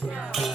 Thank you.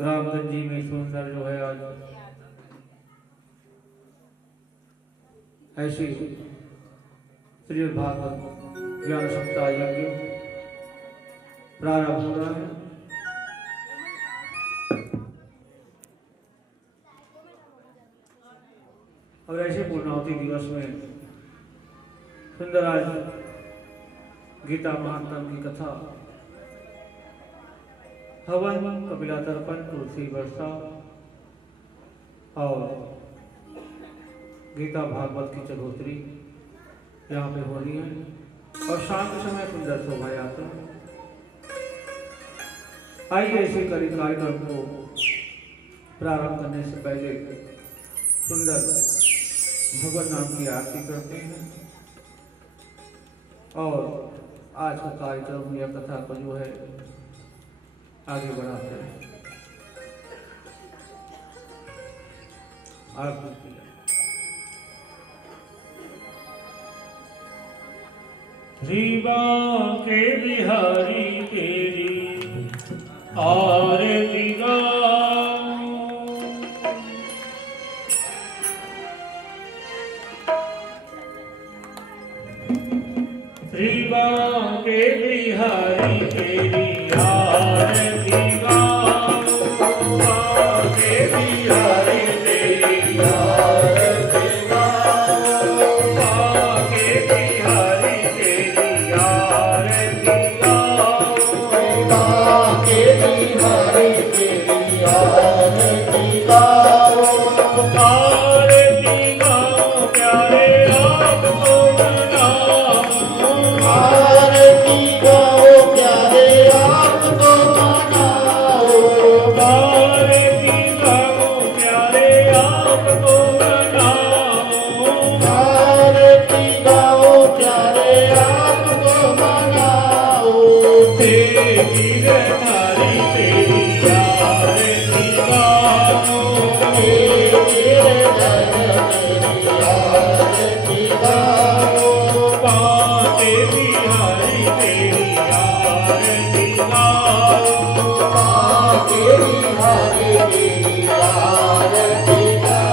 ग्रामगंजी में सुंदर जो है आज ऐसी श्री भागवत ज्ञान सप्ताह यज्ञ प्रारंभ हो रहा है। और ऐसे पूर्णावती दिवस में सुंदर आज गीता महात्म की कथा, हवन, कपिला तर्पण, तुलसी वर्षा और गीता भागवत की चकोतरी यहाँ पे हो रही है और शाम के समय सुंदर शोभा यात्रा। आइए ऐसे कार्यक्रम को प्रारंभ करने से पहले सुंदर भगवान नाम की आरती करते हैं और आज का कार्यक्रम या कथा को जो है आगे बढ़ाते हैं। रीवा के बिहारी तेरी आरती गाऊं, रीवा के बिहारी तेरी आरती गाऊं, के बिहारी तेरी आरती गाऊं, के बिहारी तेरी आरती गाऊं, के बिहारी तेरी आरती गाऊं, आरती गाऊं प्यारे आपको मनाऊं, आरती गाओ प्यारे आपको मनाओ, आरती गाओ प्यारे आपको मनाओ, आरती गाओ प्यारे आपको मनाओ, तेरी गिरधारी तेरी आरती गाओ, तेरी गिरधारी तेरी आरती गाओ, पाते बिहारी तेरी आरती गाओ, पाते बिहारी तेरी आरती गाओ।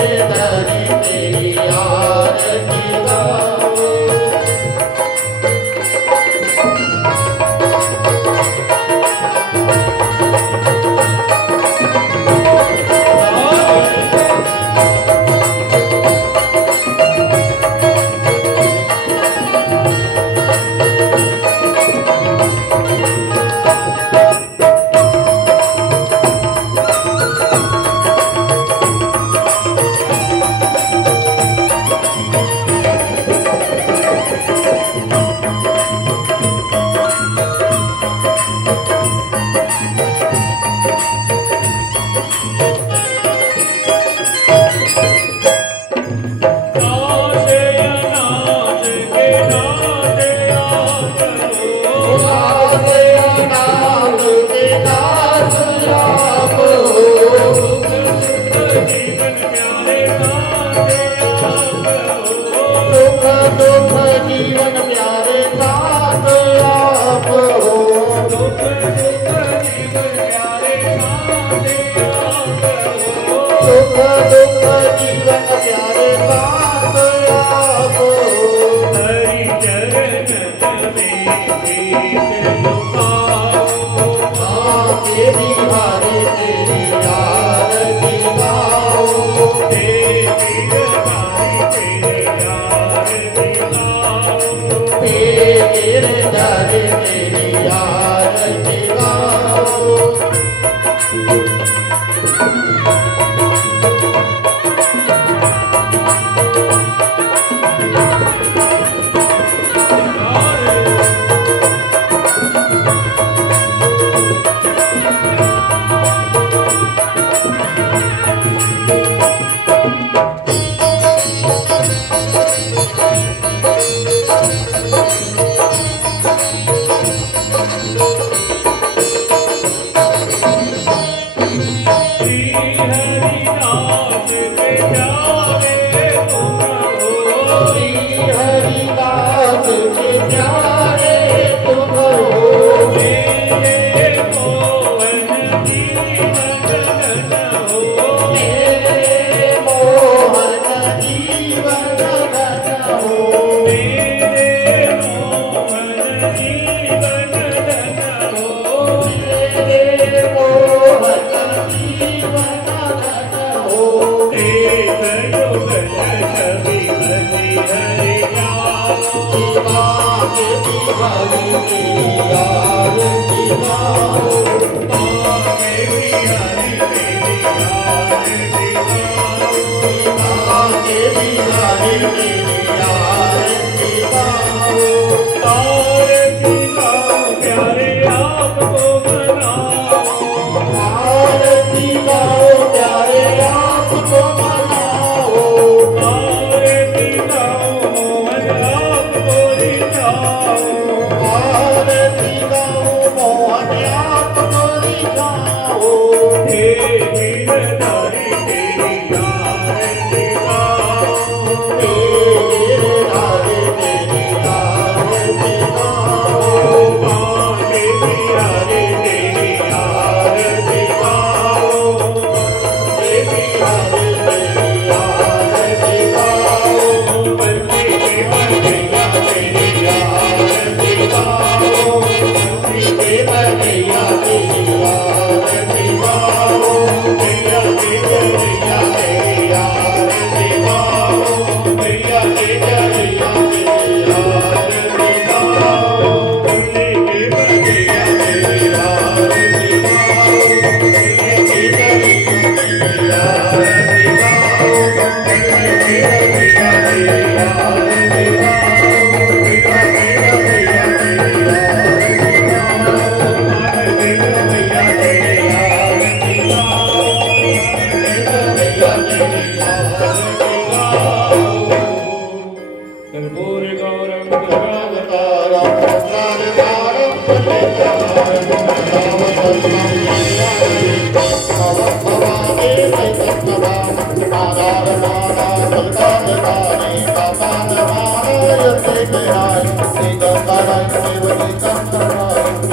धरे तेरी आरती गाओ।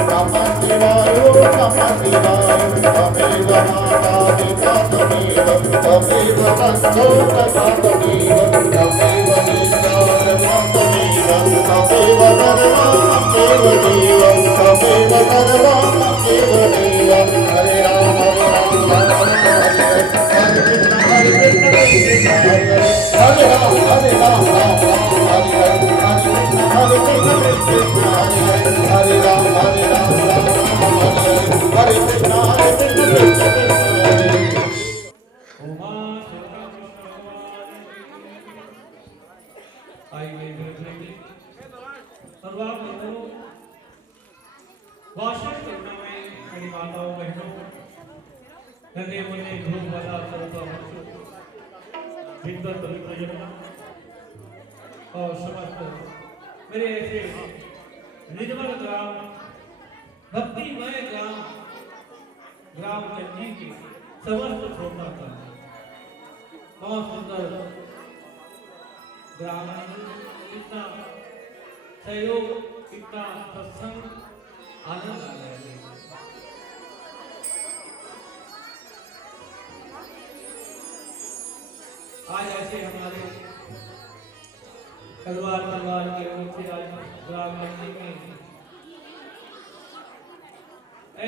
Namah Shivaya, Namah Shivaya, Namah Shivaya, तमेव बन्धोपपादमेव तमेव नीचारमात्मेव तमेव सर्वमेव देव तमेव सर्वमेव देव हरे राम हरे कृष्ण हरे राम हरे राम राम राम हरे हरे हरे कृष्ण हरे राम हरे राम राम राम हरे कृष्ण कृष्ण और समस्त मेरे ऐसे निर्मल ग्राम भक्तिमय ग्राम ग्राम चंडी के समस्त श्रोता का बहुत सुंदर ग्राम, इतना सहयोग, इतना सत्संग, आनंद आ रहा है। आज ऐसे हमारे कलवार के ओर से आज ग्राम मंदिर में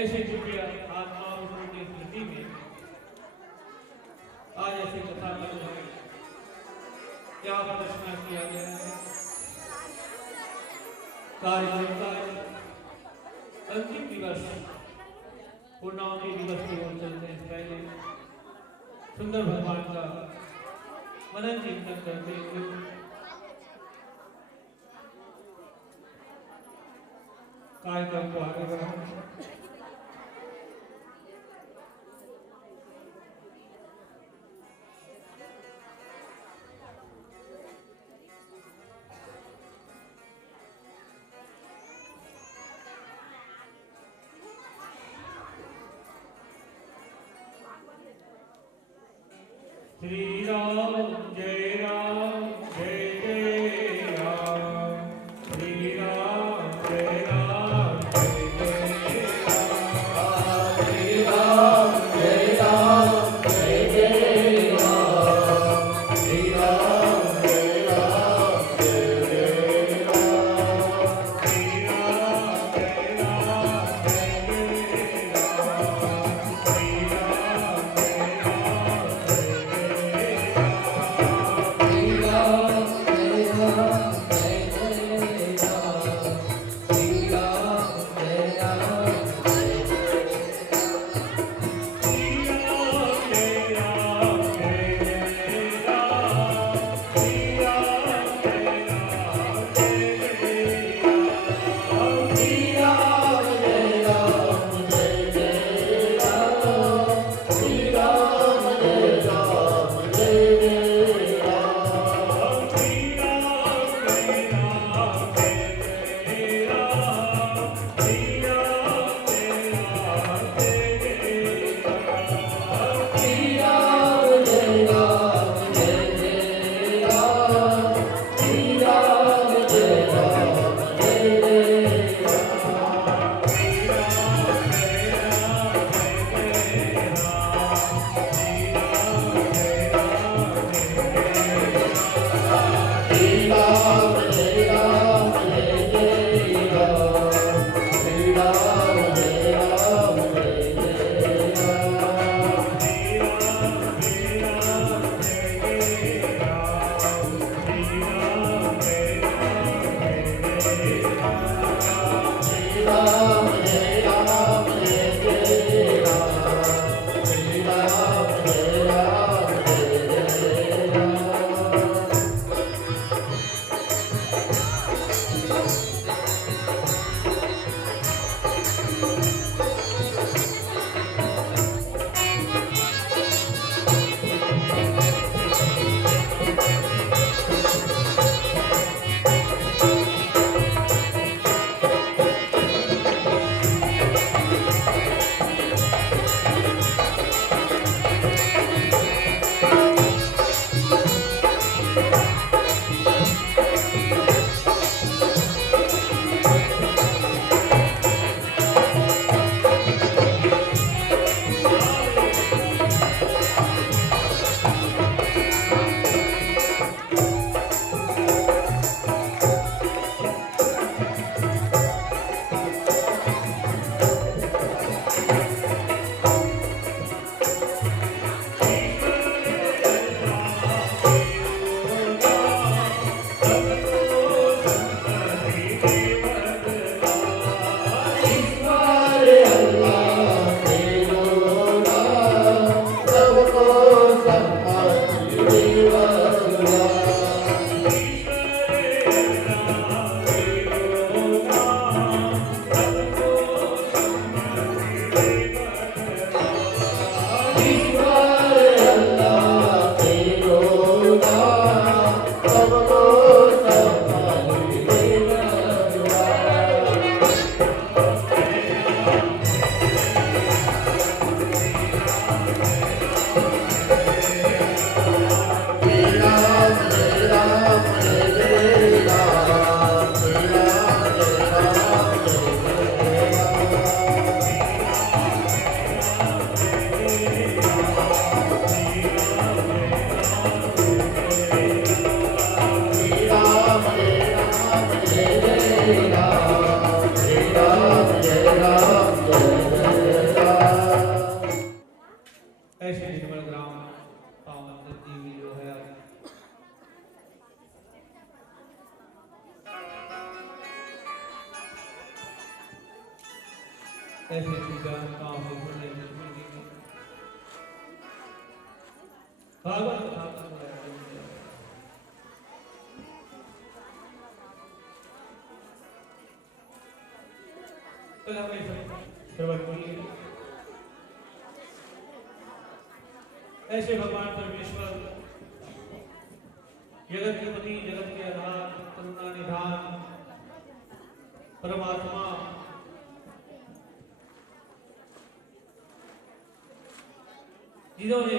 ऐसे दिव्य आत्माओं की स्मृति में आज ऐसे कथा कर रहे हैं, क्या प्रदर्शना किया गया है। कार्यक्रम का अंतिम दिवस पूर्णावती दिवस की ओर चलने से पहले सुंदर भगवान का मनन चिंतन करते हुए कार्यक्रम को आगे बढ़ाएं। श्री राम जय राम जय जय राम, श्री राम जय राम जय जय राम, श्री राम जय राम जय जय राम, श्री राम जय राम जय जय राम, श्री राम जय राम जय जय राम, श्री राम जय ऐसे विज्ञान काम से जुड़ने में भागवत कथा का तो हमें श्रवण करिए। ऐसे भगवान परमेश्वर जगत के पति, जगत के आधार, करुणा निधान परमात्मा जिन्होंने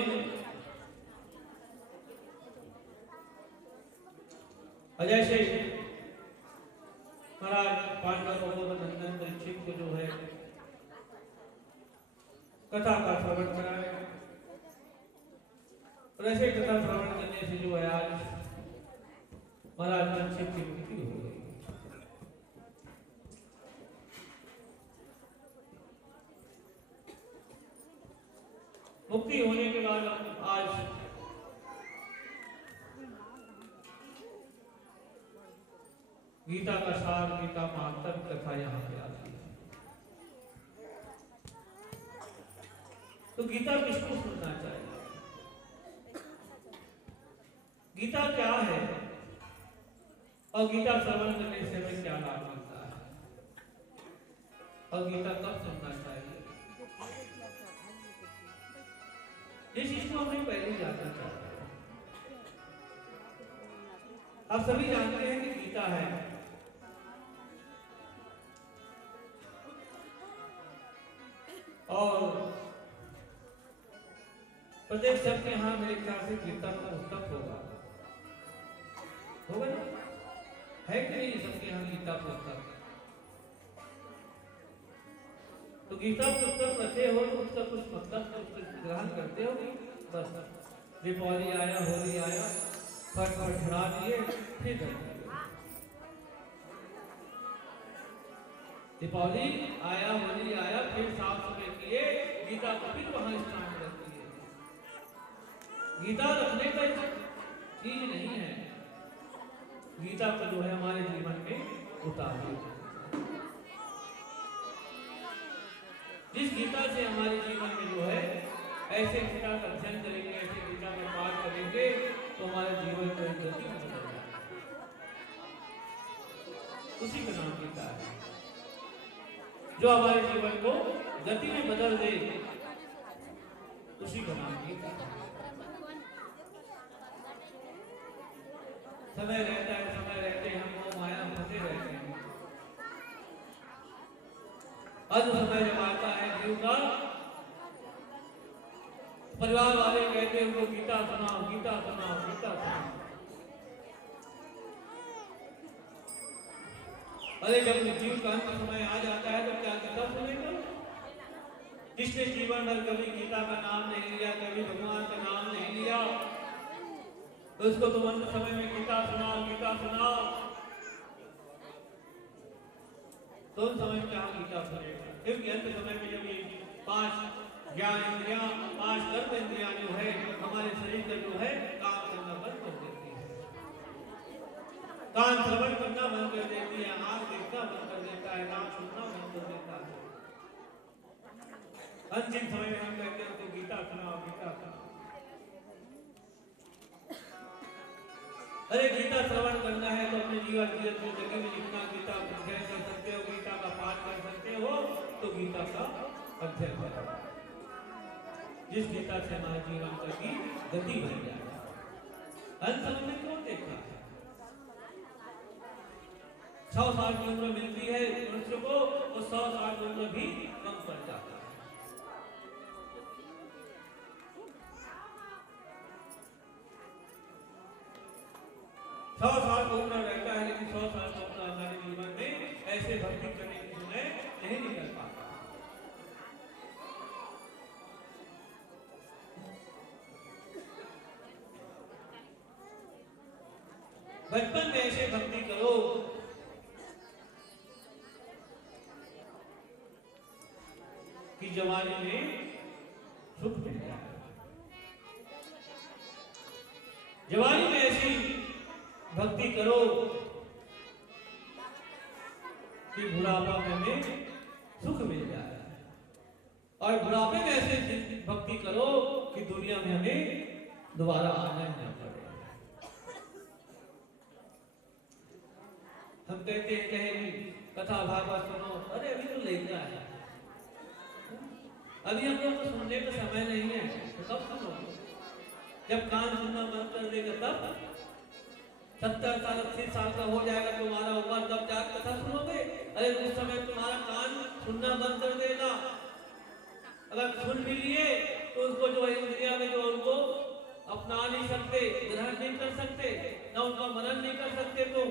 अजय से महाराज पांडव नंदन परीक्षित को जो है कथा का श्रवण कराए, और ऐसे कथा श्रवण करने से जो है आज महाराज परीक्षित की मुक्ति हो गई। मुक्ति होने के बाद आज गीता का सार, गीता महात्म कथा यहाँ पे आती है। तो गीता किसको सुनना चाहिए, गीता क्या है और गीता श्रवण करने से हमें क्या लाभ मिलता है, और गीता कब सुनना चाहिए, इस चीज को हमें पहले जानना चाहिए। आप सभी जानते हैं कि गीता है और प्रत्येक सबके यहाँ मेरे ख्याल से गीता का पुस्तक होगा ना, है कि नहीं सबके यहाँ गीता पुस्तक? तो गीता पुस्तक रखे हो तो उसका कुछ मतलब ग्रहण करते हो नहीं, बस दीपावली आया, होली आया, फट छुड़ा दिए, फिर दीपावली आया, होली आया, फिर साफ सफाई किए, गीता को फिर वहां स्थान रखती है। गीता रखने का चीज नहीं है, गीता को जो है हमारे जीवन में उतारिए। जिस गीता से हमारे जीवन में जो है ऐसे गीता का अध्ययन करेंगे, ऐसे गीता का पाठ करेंगे तो हमारे जीवन में गति बदल जाएगी। उसी का नाम गीता है जो हमारे जीवन को गति में बदल दे, उसी का नाम गीता है। समय रहता है, समय रहते हम वो माया फंसे रहते हैं। आज समय जब आता है जीव का, परिवार वाले कहते हैं उनको गीता सुनाओ, गीता सुनाओ, गीता सुनाओ। अरे जब जीव का अंत समय आ जाता है तो क्या गीता सुनेगा? जिसने जीवन भर कभी गीता का नाम नहीं लिया, कभी भगवान का नाम नहीं लिया, तो उसको तो अंत समय में गीता सुनाओ, गीता सुनाओ, तो उन समय में हम गीता सुनेगा। क्योंकि अंत समय में जब ये 5 ज्ञान इंद्रियां, 5 कर्म इंद्रियां जो है हमारे शरीर का जो है काम करना बंद कर देती है, कान श्रवण करना बंद कर देती है, आंख देखना बंद कर देता है, नाक सुनना बंद कर देता है। अंतिम समय में हम कहते हैं तो गीता सुनाओ, गीता सुनाओ। अरे गीता श्रवण करना है तो अपने जीवन की जिंदगी में लिखना, गीता अध्ययन कर सकते हो, गीता का पाठ कर सकते हो, तो गीता का अध्ययन करो, जिस गीता से हमारे जीवन की गति बन जाए। अंत समय में कौन देखता है? 100 साल की उम्र मिलती है मनुष्य को, और 100 साल की उम्र भी कम पड़ जाता है। 100 साल का उम्र रहता है, लेकिन 100 साल का उम्र हमारे जीवन में ऐसे भक्ति करने की समय नहीं निकल पाता। बचपन में ऐसे भक्ति करो कि जवानी में सुख मिल जाए। जवानी में ऐसी भक्ति करो कि बुढ़ापा में सुख मिल जाए। और बुढ़ापे में ऐसे भक्ति करो कि दुनिया में हमें दोबारा आना ही ना पड़े। हम कहते हैं कहें कथा भागवत सुनो, अरे अभी तो लेना है, अभी हम लोग को सुनने का समय नहीं है, तो कब सुनोगे? जब कान सुनना बंद कर देगा तब 70 साल 80 साल का हो जाएगा तुम्हारा उम्र, तब जाकर कथा सुनोगे? अरे उस समय तुम्हारा कान सुनना बंद कर देगा। अगर सुन भी लिए तो उसको जो है दुनिया में जो उनको अपना नहीं सकते, ग्रहण नहीं कर सकते, ना उनका मनन नहीं कर सकते, तो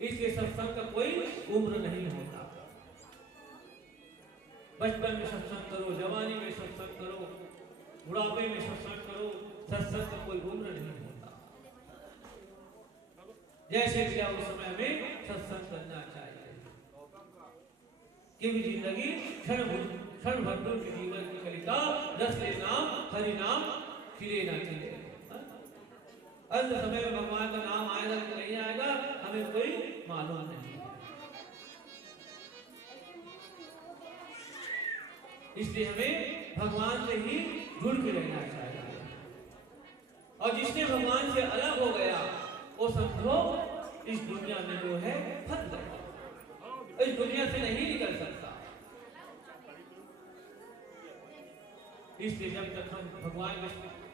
इसलिए सत्संग का कोई उम्र नहीं होता। बचपन में सत्संग करो, जवानी में सत्संग करो, बुढ़ापे में सत्संग करो, सत्संग का कोई उम्र नहीं होता। जैसे भी उस समय हमें सत्संग करना चाहिए, क्योंकि जिंदगी क्षण भर के जीवन की कलिका, रस ले नाम हरि नाम खिले ना खिले। अंत समय में भगवान का नाम आएगा कि नहीं आएगा हमें कोई मालूम नहीं। इसलिए हमें भगवान से ही जुड़ के रहना चाहिए। और जिसने भगवान से अलग हो गया वो समझो इस दुनिया में जो है फंस गया, इस दुनिया से नहीं निकल सकता। इसलिए जब तक हम भगवान के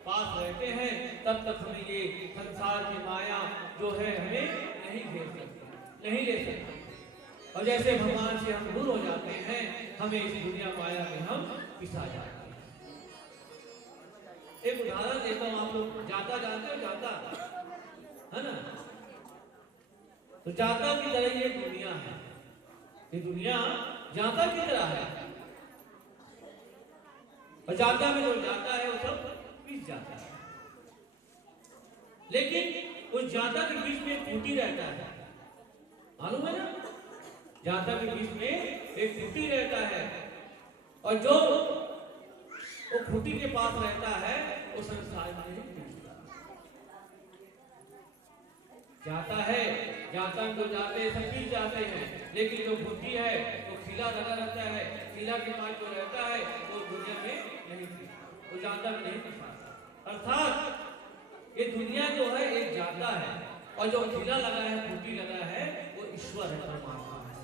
पास रहते हैं तब तक हमें ये संसार की माया जो है हमें नहीं घेर सकती, नहीं ले सकती। और जैसे भगवान से हम दूर हो जाते हैं हमें इस दुनिया माया में हम पिसा जाते हैं। एक उदाहरण देता हूँ, आप लोग जाता जानते हो, जाता है ना, तो जाता की तरह ये दुनिया है, ये दुनिया जाता की तरह है। और जाता में जो जाता है वो सब पिस जाता है, लेकिन उस जाता के बीच में खूंटी रहता है, मालूम है ना? जाता के बीच में एक खूंटी रहता है, और जो वो खूंटी के पास रहता है वो संसार में नहीं पिसता। जाता है, जाता को जाते सब पीस जाते हैं, लेकिन जो खूंटी है वो खिला लगा रहता है, खिला के पास जो रहता है वो दुनिया में नहीं पिसता, वो जाता में नहीं पिसता। अर्थात ये दुनिया जो है एक जाता है, और जो खिला लगा है, खूंटी लगा है, वो ईश्वर है, परमात्मा है।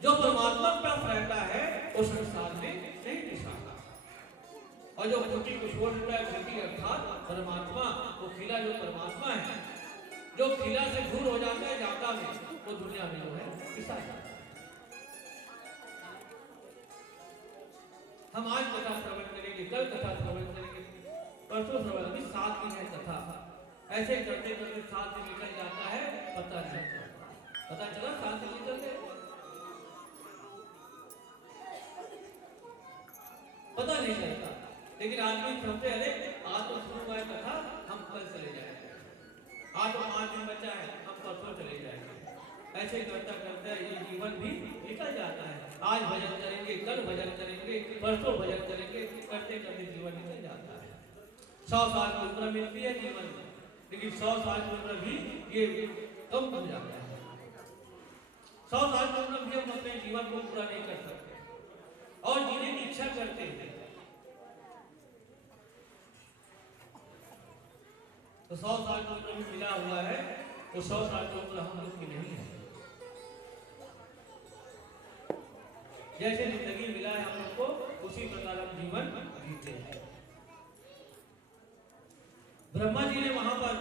जो परमात्मा प्राप्त रहता है वो संसार में नहीं पिसाता, और जो खूंटी को छोड़ देता है, खूंटी अर्थात परमात्मा, वो खिला जो परमात्मा है, जो खिला से दूर हो जाता है जाता में, वो दुनिया में जो है पिसा जाता है। हम आज कथा श्रवण करेंगे, कल कथा श्रवण करेंगे, परसों श्रवण, अभी 7 दिन है कथा। ऐसे करते करते 7 दिन निकल जाता है, पता नहीं चलता। पता चला 7 दिन निकल गए, पता नहीं चलता। लेकिन आदमी समझते अरे आज तो शुरू हुआ है कथा, हम कल चले जाएंगे, आज तो 5 दिन बचा है, हम परसों चले जाएंगे। ऐसे करता करता ये जीवन भी निकल जाता है। आज भजन करेंगे, कल भजन करेंगे, परसों भजन करेंगे, करते करते जीवन निकल जाता है। 100 साल की उम्र मिलती है जीवन में, लेकिन 100 साल की उम्र भी ये कम हो जाता है। 100 साल की उम्र भी हम अपने जीवन को पूरा नहीं कर सकते और जीने की इच्छा करते हैं, तो 100 साल की उम्र भी मिला हुआ है, तो 100 साल की उम्र हम लोग की नहीं है। जैसे जिंदगी मिला है हम लोग को, उसी प्रकार हम जीवन जीते हैं। ब्रह्मा जी ने वहां पर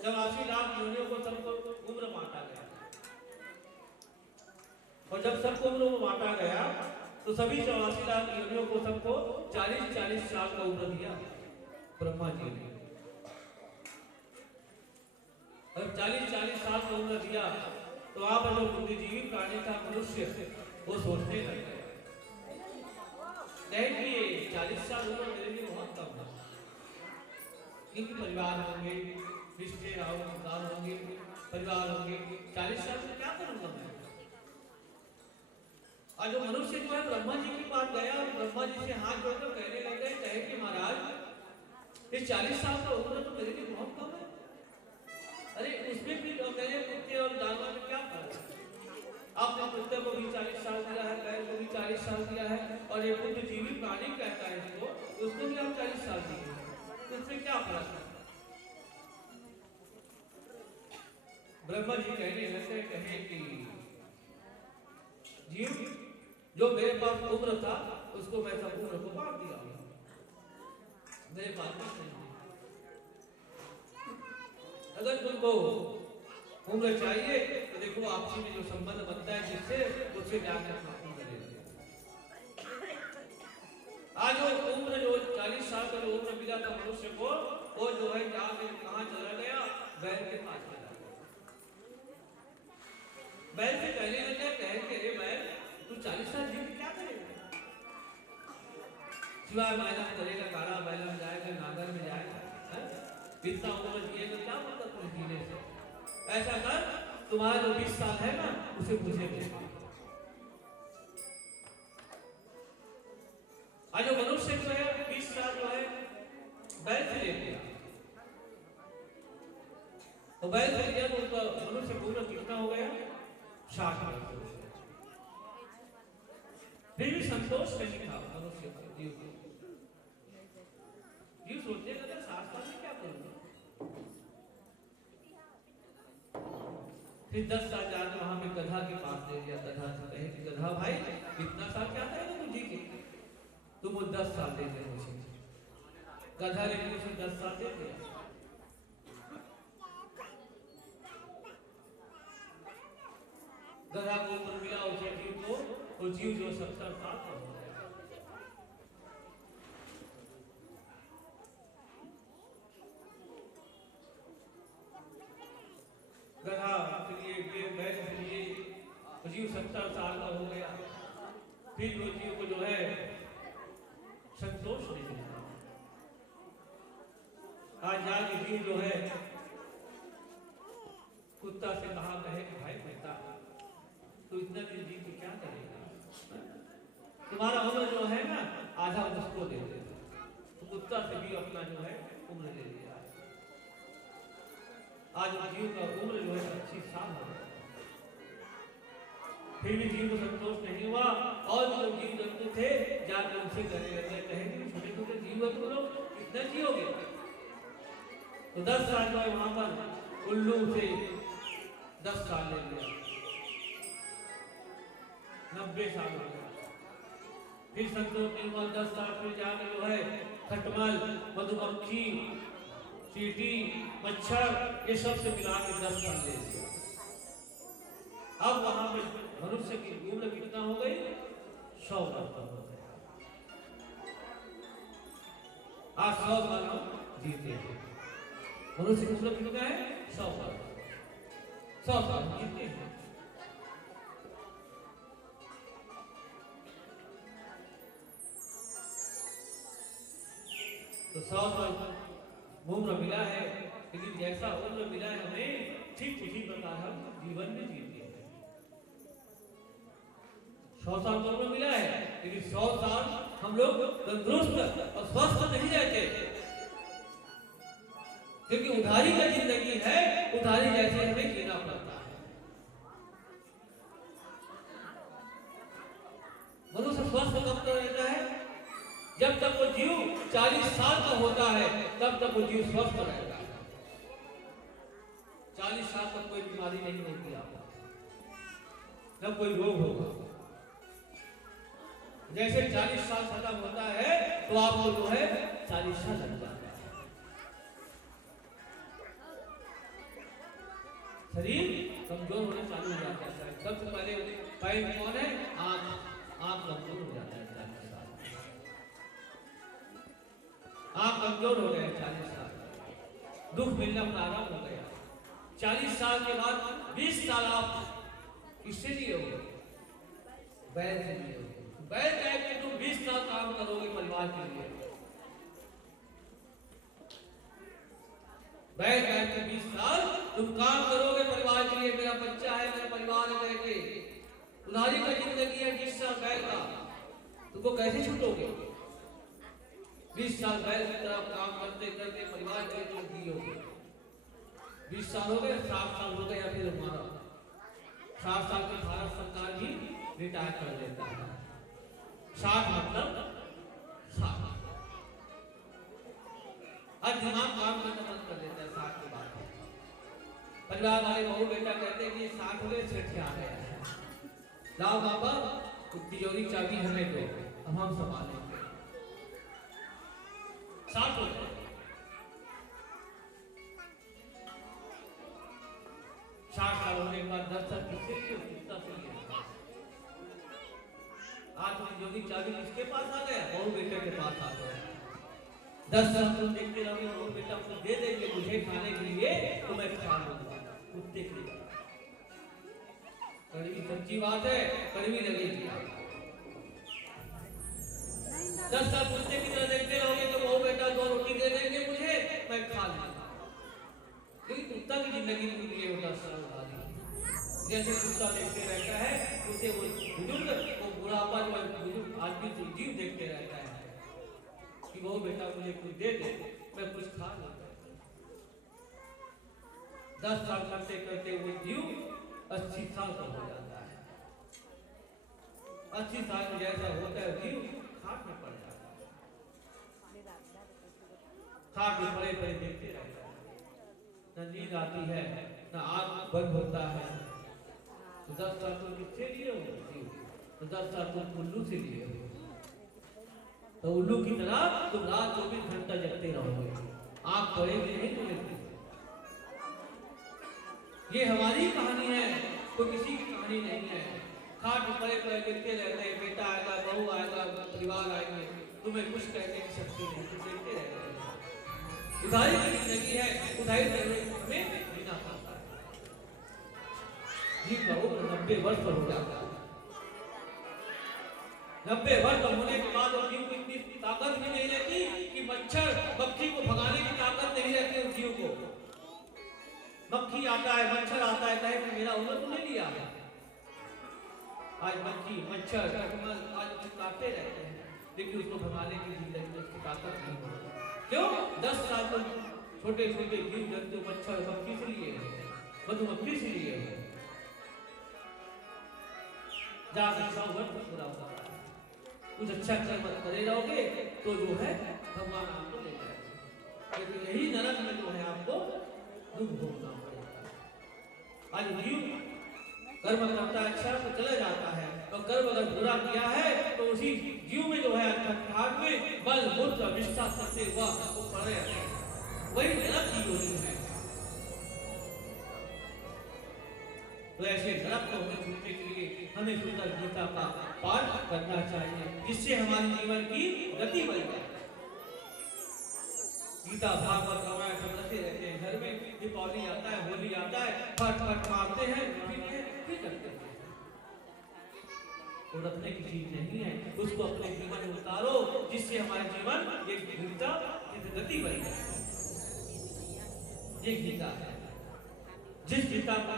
84 लाख योनियों को सबको उम्र बांटा गया, और जब सबको उम्र में बांटा गया तो सभी 84 लाख योनियों को सबको 40-40 साल का उम्र दिया ब्रह्मा जी ने। जब 40-40 साल का उम्र दिया तो वहां पर जो बुद्धिजीवी प्राणी था मनुष्य, वो सोचने लग गए, कहें कि 40 साल उम्र मेरे लिए बहुत कम है, क्योंकि परिवार होंगे, रिश्तेदार होंगे, परिवार होंगे, 40 साल में क्या करूंगा मैं? और जो मनुष्य जो है ब्रह्मा जी के पास गया और ब्रह्मा जी से हाथ जोड़कर कहने लग गए, कहे कि महाराज इस 40 साल का उम्र तो मेरे लिए बहुत कम है। अरे उसमें भी मेरे कुत्ते और जानवर में क्या फर्क है? आपने कुत्ते को भी 40 साल दिया है, बैल को भी 40 साल दिया है, और ये बुद्ध जीवी प्राणी कहता है इसको, उसको भी आप 40 साल दिए, तो इसमें क्या फर्क है? ब्रह्मा जी कहने लगे, कहे कि जीव जो मेरे पास उम्र था उसको मैं सब उम्र को बांट दिया, मेरे पास कुछ नहीं। अगर तुमको उम्र चाहिए तो देखो आपसी में जो संबंध बनता है जिससे उससे जाकर अपना उम्र ले लेते। आज वो उम्र जो 40 साल का जो उम्र मिला था मनुष्य को, वो जो है कहाँ चला गया? बैल के पास चला गया। बैल से कहने लगे, कहे बैल तू 40 साल जी क्या करेगा? सिवाय मैदान करेगा, काला बैला में जाएगा, नागर में जाएगा, इतना उम्र जिएगा क्या मतलब तुम जीने से? ऐसा कर, तुम्हारा जो 20 साल है ना उसे मुझे दे। आज जो मनुष्य जो है 20 साल जो है बैल से ले लिया, तो बैल से लिया तो उसका मनुष्य पूरा कितना हो गया? 60 वर्ष। फिर भी संतोष नहीं था मनुष्य का, जीव सोचने लगा 60 साल में क्या करूंगा? फिर 10 साल जाकर वहां पे गधा के पास ले गया। गधा से कहे कि गधा भाई इतना साल क्या करेगा तुम जी के? तुम वो 10 साल दे दे मुझे। गधा ने मुझे 10 साल दे दिया। गधा को ऊपर मिला उसे जीव को, वो जीव जो 70 साल का हो गया। गधा फिर ये बैल फिर ये जीव 70 साल का हो गया। फिर वो जीव को जो है संतोष नहीं मिला। आज जाके जीव जो है कुत्ता से कहा, कहे कि भाई कुत्ता तो इतना दिन जी के क्या करेगा? तुम्हारा उम्र जो है ना आधा उसको दे दे। तो कुत्ता से भी अपना जो है उम्र ले लिया। आज जीव का उम्र जो है 25 साल हो गया, फिर भी जीव को संतोष नहीं हुआ। और जो जीव जंतु थे जाकर उनसे कहने लगे, कहे छोटे छोटे जीव है तुम लोग कितना जियोगे? तो 10 साल जो है वहां पर उल्लू से 10 साल ले लिया, 90 साल हो गया। फिर संतोष नहीं हुआ, 10 साल फिर जाकर जो है खटमल, मधुमक्खी, चींटी, मच्छर ये सब से मिला के 10 साल ले लिया। अब वहां पे मनुष्य की उम्र कितना हो गई? 100 वर्ष हो गई। आज 100 साल हम जीते हैं। मनुष्य की उम्र कितना है? 100 वर्ष। 100 साल जीते हैं। तो 100 साल उम्र मिला है, लेकिन जैसा उम्र मिला है हमें ठीक उसी प्रकार हम जीवन में जीते हैं। 100 साल उम्र मिला है, लेकिन 100 साल हम लोग तंदुरुस्त और स्वस्थ नहीं रहते, क्योंकि उधारी का जिंदगी है, उधारी जैसे हमें जीना पड़ता है। मनुष्य स्वस्थ कब तक रहता है? जब तक वो जीव 40 साल का होता है तब तक वो जीव स्वस्थ रहता है। 40 साल तक कोई बीमारी नहीं होती आपको, न कोई रोग होगा। जैसे 40 साल खत्म होता है तो आपको जो है 40 साल लग जाता है। शरीर कमजोर होना चालू हो जाता है। सबसे पहले पैर कौन है? आंख कमजोर हो जाता है 40 साल। आंख कमजोर हो गए 40 साल, दुख मिलना प्रारंभ हो गया। 40 साल के बाद 20 साल आप किससे जिए हो? बैल से जिए हो। बैल टाइप के तुम 20 साल काम करोगे परिवार के लिए। बैल टाइप के 20 साल तुम काम करोगे परिवार के लिए। मेरा बच्चा है, मेरा परिवार है करके उधारी का जिंदगी है 20 साल बैल का, तुमको कैसे छूटोगे? 20 साल बैल की तरफ काम करते करते परिवार के लिए जियोगे। 20 साल हो गए, 7 साल हो गए, या फिर हमारा 60 साल की भारत सरकार भी रिटायर कर देता है। 60 मतलब 60 और दिमाग काम करना बंद कर देता है 60 के बाद। परिवार वाले बहू बेटा कहते हैं कि 60 हो गए, सेठ आ गया है, लाओ बाबा तिजोरी चाबी हमें दो, अब हम संभालेंगे। 60 हो गए। होने के बाद 10 साल किससे लिए, कितना से लिए। आज तिजोरी चाबी किसके पास आ गया, बहू बेटे के पास आ गया। 10 साल तुम देखते रहोगे, बहू बेटा को दे देंगे मुझे खाने के लिए तो मैं खा लूंगा, कुत्ते के लिए। कड़वी सच्ची बात है, कड़वी लगेगी। 10 साल कुत्ते की तरह देखते रहोगे तो बहू बेटा 2 रोटी दे देंगे मुझे, मैं खा लूंगा। लेकिन कुत्ता की जिंदगी के लिए होता सरल, जैसे कुत्ता देखते रहता है उसे वो बुजुर्ग, वो बुढ़ापा जो बुजुर्ग आदमी जो जीव देखते रहता है कि वो बेटा मुझे कुछ दे दे, मैं कुछ खा लूंगा। 10 साल करते करते वो जीव 80 साल का हो जाता है। 80 साल में जैसा होता है जीव खाट में पड़ जाता है, खाट में पड़े पड़े देखते रहता है, न नींद आती है न आंख बंद होता है। तो 10 साल तो किससे लिए हो, तो 10 साल तुम उल्लू से लिए हो। तो उल्लू की तरह तुम रात 24 घंटा जगते रहोगे, आंख पड़ेगी नहीं तुम्हें। ये हमारी कहानी है, तो किसी की कहानी नहीं है। खाट पड़े पड़े देखते रहते हैं, बेटा आएगा, बहू आएगा, परिवार आएंगे, तुम्हें कुछ कहने की शक्ति नहीं, तुम देखते रहते हैं। उधारी की जिंदगी है, उधारी में जीना पड़ता है। जीव का उम्र 90 वर्ष पर हो जाता है। 90 वर्ष होने के बाद जीव को इतनी ताकत भी नहीं रहती कि मच्छर मक्खी को भगाने की ताकत नहीं रहती उस जीव को। मक्खी आता है, मच्छर आता है, कहे कि मेरा उम्र तो नहीं लिया है। आज मक्खी मच्छर आज उसे काटते रहते हैं, लेकिन उसको भगाने की जिंदगी में उसकी ताकत नहीं होती। क्यों? 10 साल तो छोटे छोटे जीव जंतु मच्छर मक्खी से लिए हैं, मधुमक्खी से लिए हैं। पूरा होगा, कुछ अच्छा कर्म करे रहोगे तो जो है भगवान आपको ले जाएंगे, लेकिन यही नरक में जो है आपको दुख भोगना पड़ेगा। आज जीव कर्म करता है अच्छा तो चला जाता है, और कर्म अगर बुरा किया है तो उसी जीव में जो है घाट में बल मूत्र विष्ठा करते हुआ वो पड़े रहते हैं, वही नरक की योनि है। तो ऐसे नरक को हमें छूटने के लिए हमें सुंदर गीता का पाठ करना चाहिए, जिससे हमारे जीवन की गति बढ़ जाए। गीता भागवत रामायण सब रखे रहते हैं घर में। दीपावली आता है, होली आता है, फट फट मारते हैं, फिर करते हैं। तो रखने की चीज नहीं है, उसको अपने जीवन में उतारो, जिससे हमारे जीवन एक गीता की गति बढ़ जाए। ये गीता है, जिस गीता को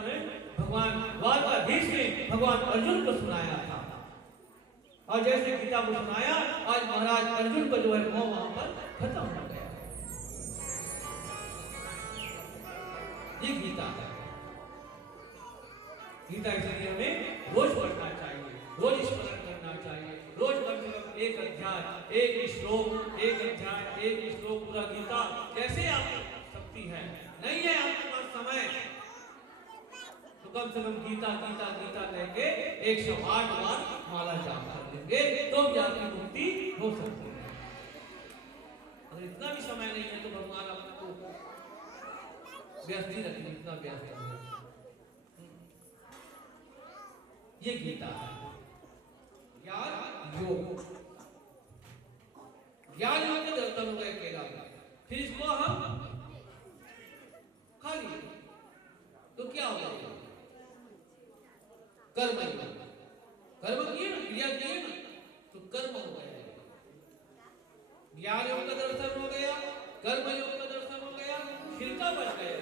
भगवान द्वारकाधीश ने भगवान अर्जुन को सुनाया था, और जैसे गीता को सुनाया आज महाराज अर्जुन को जो है वो वहां पर खत्म हो गया। ये गीता है। गीता इसलिए हमें रोज पढ़ना चाहिए, रोज स्मरण करना चाहिए, रोज कम से कम एक अध्याय, एक श्लोक, एक अध्याय, एक श्लोक पूरा गीता। कैसे आपको शक्ति है, नहीं है आपके पास समय, तो कम से कम गीता गीता गीता कहके 108 बार माला जाप कर लेंगे तो भी आपकी मुक्ति हो सकती है। अगर इतना भी समय नहीं है तो भगवान आपको व्यस्त नहीं रखेंगे, इतना व्यस्त है। ये गीता है ज्ञान योग। ज्ञान योग के दर्शन हो गए केला, फिर इसको हम खा लिए तो क्या हो गया? कर्म कर्म किए ना, क्रिया किए ना, तो कर्म हो गया। ज्ञान योग का दर्शन हो गया, कर्म योग का दर्शन हो गया, छिलका बच गया।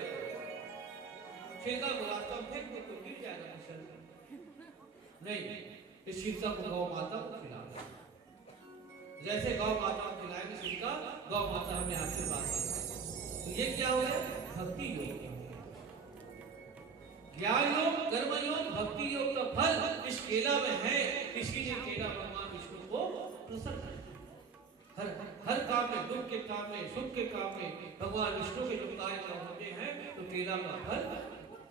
छिलका को रास्ता में फेंक दो तो गिर जाएगा शरीर नहीं, इस छिलका को गौ माता को खिला दो। जैसे गौ माता को खिलाएंगे छिलका, गौ माता हमें आशीर्वाद देगी। तो ये क्या हो गया? भक्ति योग। ज्ञान योग, कर्म योग, भक्ति योग का फल इस केला में है। इसीलिए केला भगवान विष्णु को प्रसन्न है। हर काम में, दुख के काम में, सुख के काम में भगवान विष्णु के जो कार्य होते हैं तो केला का फल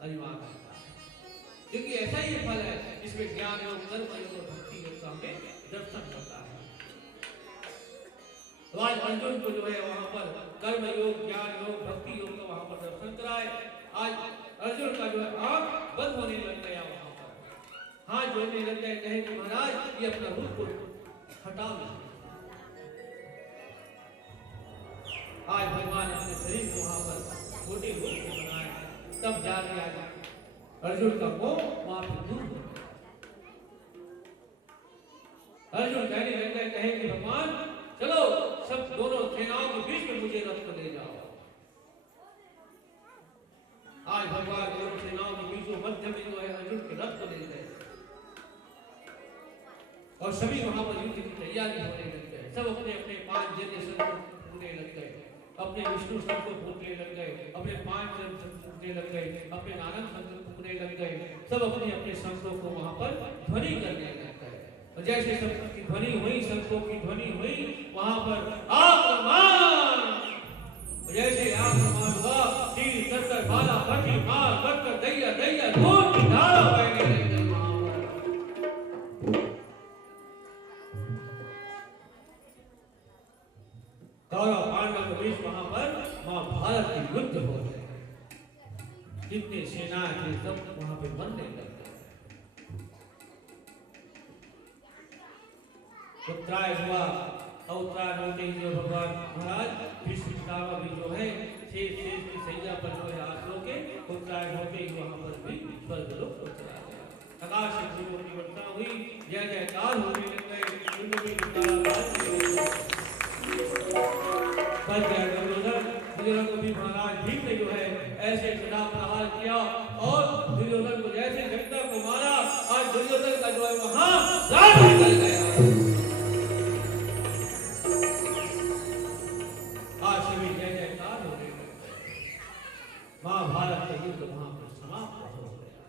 अनिवार्य होता है, क्योंकि ऐसा ही फल है जिसमें ज्ञान योग, कर्म योग और भक्ति योग का हमें दर्शन होता है। तो आज अर्जुन को जो है वहां पर कर्म योग, ज्ञान योग, भक्ति योग का वहां पर दर्शन कराए। आज अर्जुन का जो है आंख बंद होने लग गया, वहां पर हाथ जोड़ने लग गए, कहे कि महाराज ये अपना रूप को हटा लो। आज भगवान अपने शरीर को वहां पर छोटे रूप में बनाए, तब जाके आज अर्जुन का मोह वहां पर दूर हो गया। अर्जुन कहने लग गए, कहे कि भगवान चलो सब दोनों सेनाओं के बीच में मुझे रथ को ले जाओ। आज भगवान दोनों सेनाओं के बीच में मध्य में जो है अर्जुन के रथ को ले गए और सभी वहां पर युद्ध की तैयारी होने लग गए। सब अपने अपने 5 जन्य शस्त्र फूटने लग गए, अपने विष्णु शस्त्र को फूटने लग गए, अपने 5 शस्त्र फूटने लग गए, अपने नारंग शस्त्र फूटने लग गए। सब अपने अपने शस्त्रों को वहां पर ध्वनि करने लग गए। और जैसे शस्त्र की ध्वनि हुई, शस्त्रों की ध्वनि हुई, वहां पर आक्रमण, जैसे आक्रमण हुआ, तीर तलवार भाला भटी मार बढ़कर दैया दैया खून की धारा बहने लगी। कौरव पांडव के बीच वहां पर महाभारत की युद्ध हो गए। जितने सेनाएं थे सब वहां पे मरने लग गए। उत्तरायण हुआ, उत्तरायण होते ही जो भगवान महाराज भीष्म पितामह भी जो है शेष की सैया पर जो है आश्रो के उत्तरायण होते ही वहां पर भी स्वर्गलोक को चला गया। आकाश से फूलों की वर्षा हुई, जय जयकार होने लग गए। दुर्योधन को भी महाराज भीम ने जो है ऐसे सदा प्रहार किया और दुर्योधन को जैसे गंगा को मारा, आज दुर्योधन का जो है वहां प्राण निकल गया। आज सभी जय जयकार हो गए। महाभारत का युद्ध वहां पर समाप्त हो गया।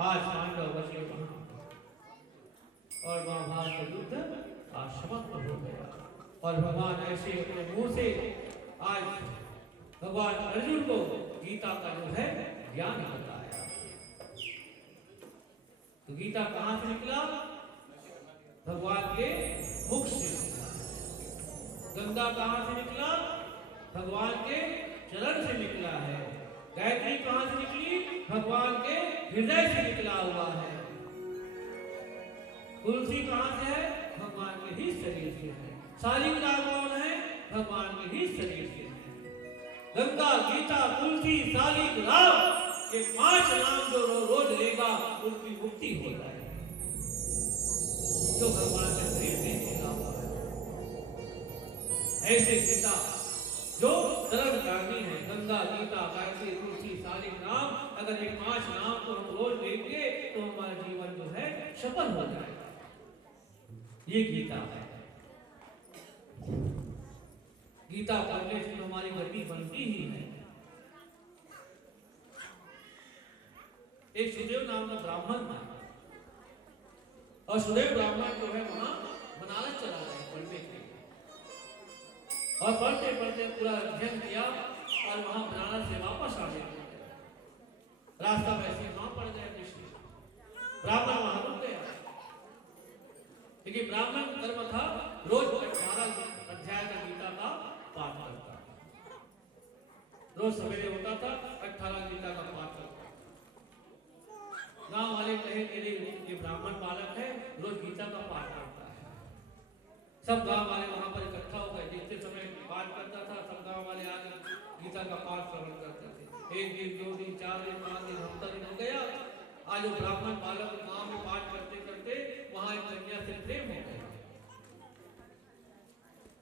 आज पांडव बचे वहां और महाभारत का युद्ध आज समाप्त हो गया। और भगवान ऐसे अपने मुंह से आज भगवान अर्जुन को गीता का जो है ज्ञान बताया। तो गीता कहां से निकला? भगवान के मुख से निकला। गंगा कहां से निकला? भगवान के चरण से निकला है। गायत्री कहां से निकली? भगवान के हृदय से निकला हुआ है। तुलसी कहां से है? भगवान के ही शरीर से है। शालिग्राम कौन है? भगवान के ही शरीर से है। गंगा, गीता, तुलसी, शालिग्राम ये 5 नाम जो रोज लेगा उसकी मुक्ति हो जाएगी, जो भगवान के शरीर से निकला हुआ है। ऐसे गीता जो धर्मकारिणी है, गंगा, गीता, गायत्री, तुलसी, शालिग्राम, अगर ये 5 नाम को हम रोज लेंगे तो हमारा जीवन जो है सफल हो जाएगा। ये गीता है। गीता पढ़ने से हमारी गति बनती ही है। एक सुदेव नाम का ब्राह्मण था और सुदेव ब्राह्मण जो है वहां बनारस चला गया पढ़ने के लिए और पढ़ते पढ़ते पूरा अध्ययन किया और वहां बनारस से वापस आ गया। रास्ता में ऐसे वहां पड़ गया कृष्ण। ब्राह्मण वहां रुक गया क्योंकि ब्राह्मण कर्म था रोज 18 अध्याय का गीता का पाठ करता, रोज सवेरे होता था 18 गीता का पाठ करता। गांव वाले कहे मेरे ये ब्राह्मण बालक है रोज गीता का पाठ करता है। सब गांव वाले वहां पर इकट्ठा हो गए। जितने समय पाठ करता था सब गांव वाले आके गीता का पाठ श्रवण करते थे। 1 दिन 2 दिन 4 दिन 5 दिन हफ्ता दिन हो गया। आज वो ब्राह्मण बालक गांव में पाठ करते करते वहां एक कन्या से प्रेम हो गया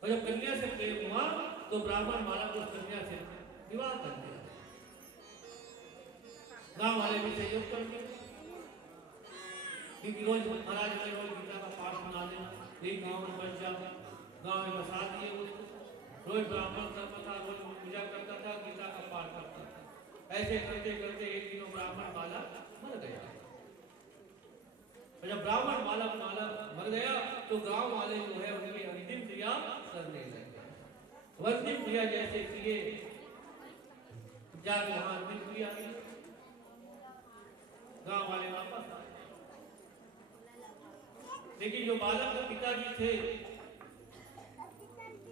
और जब कन्या से प्रेम हुआ तो ब्राह्मण बालक उस कन्या से विवाह कर दिया। गांव वाले भी सहयोग कर दिया क्योंकि रोज महाराज ने रोज गीता का पाठ सुना देना। एक गांव में बच जाता, गांव में बसा दिए उसको। रोज ब्राह्मण करता था, रोज पूजा करता था, गीता का पाठ करता था। ऐसे करते करते एक दिन ब्राह्मण बालक मर गया। और जब ब्राह्मण बालक मर गया तो गांव वाले जो है उनकी अंतिम क्रिया करने लगे। अंतिम क्रिया जैसे किए जाके वहां अंतिम क्रिया की, गांव वाले वापस आए। लेकिन जो बालक के पिताजी थे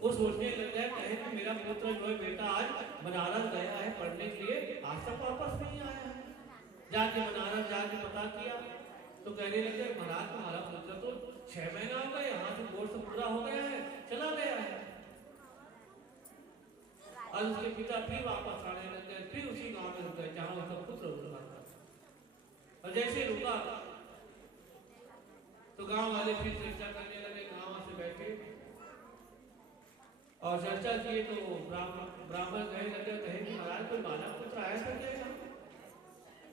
वो सोचने लग गए, कहे कि मेरा पुत्र जो है बेटा आज बनारस गया है पढ़ने के लिए, आज तक वापस नहीं आया है। जाके बनारस जाके पता किया तो कहने लगे महाराज तुम्हारा पुत्र तो 6 महीना हो गए, यहाँ से कोर्स पूरा हो गया है, चला गया है। और उसके पिता फिर वापस आने लग गए, फिर उसी गांव में रुक गए जहां उसका पुत्र रुका था। और जैसे रुका तो गांव वाले फिर चर्चा करने लगे, गांव से बैठे और चर्चा किए तो ब्राह्मण कहने लगे, कहे कि महाराज कोई बालक पुत्र आया था क्या?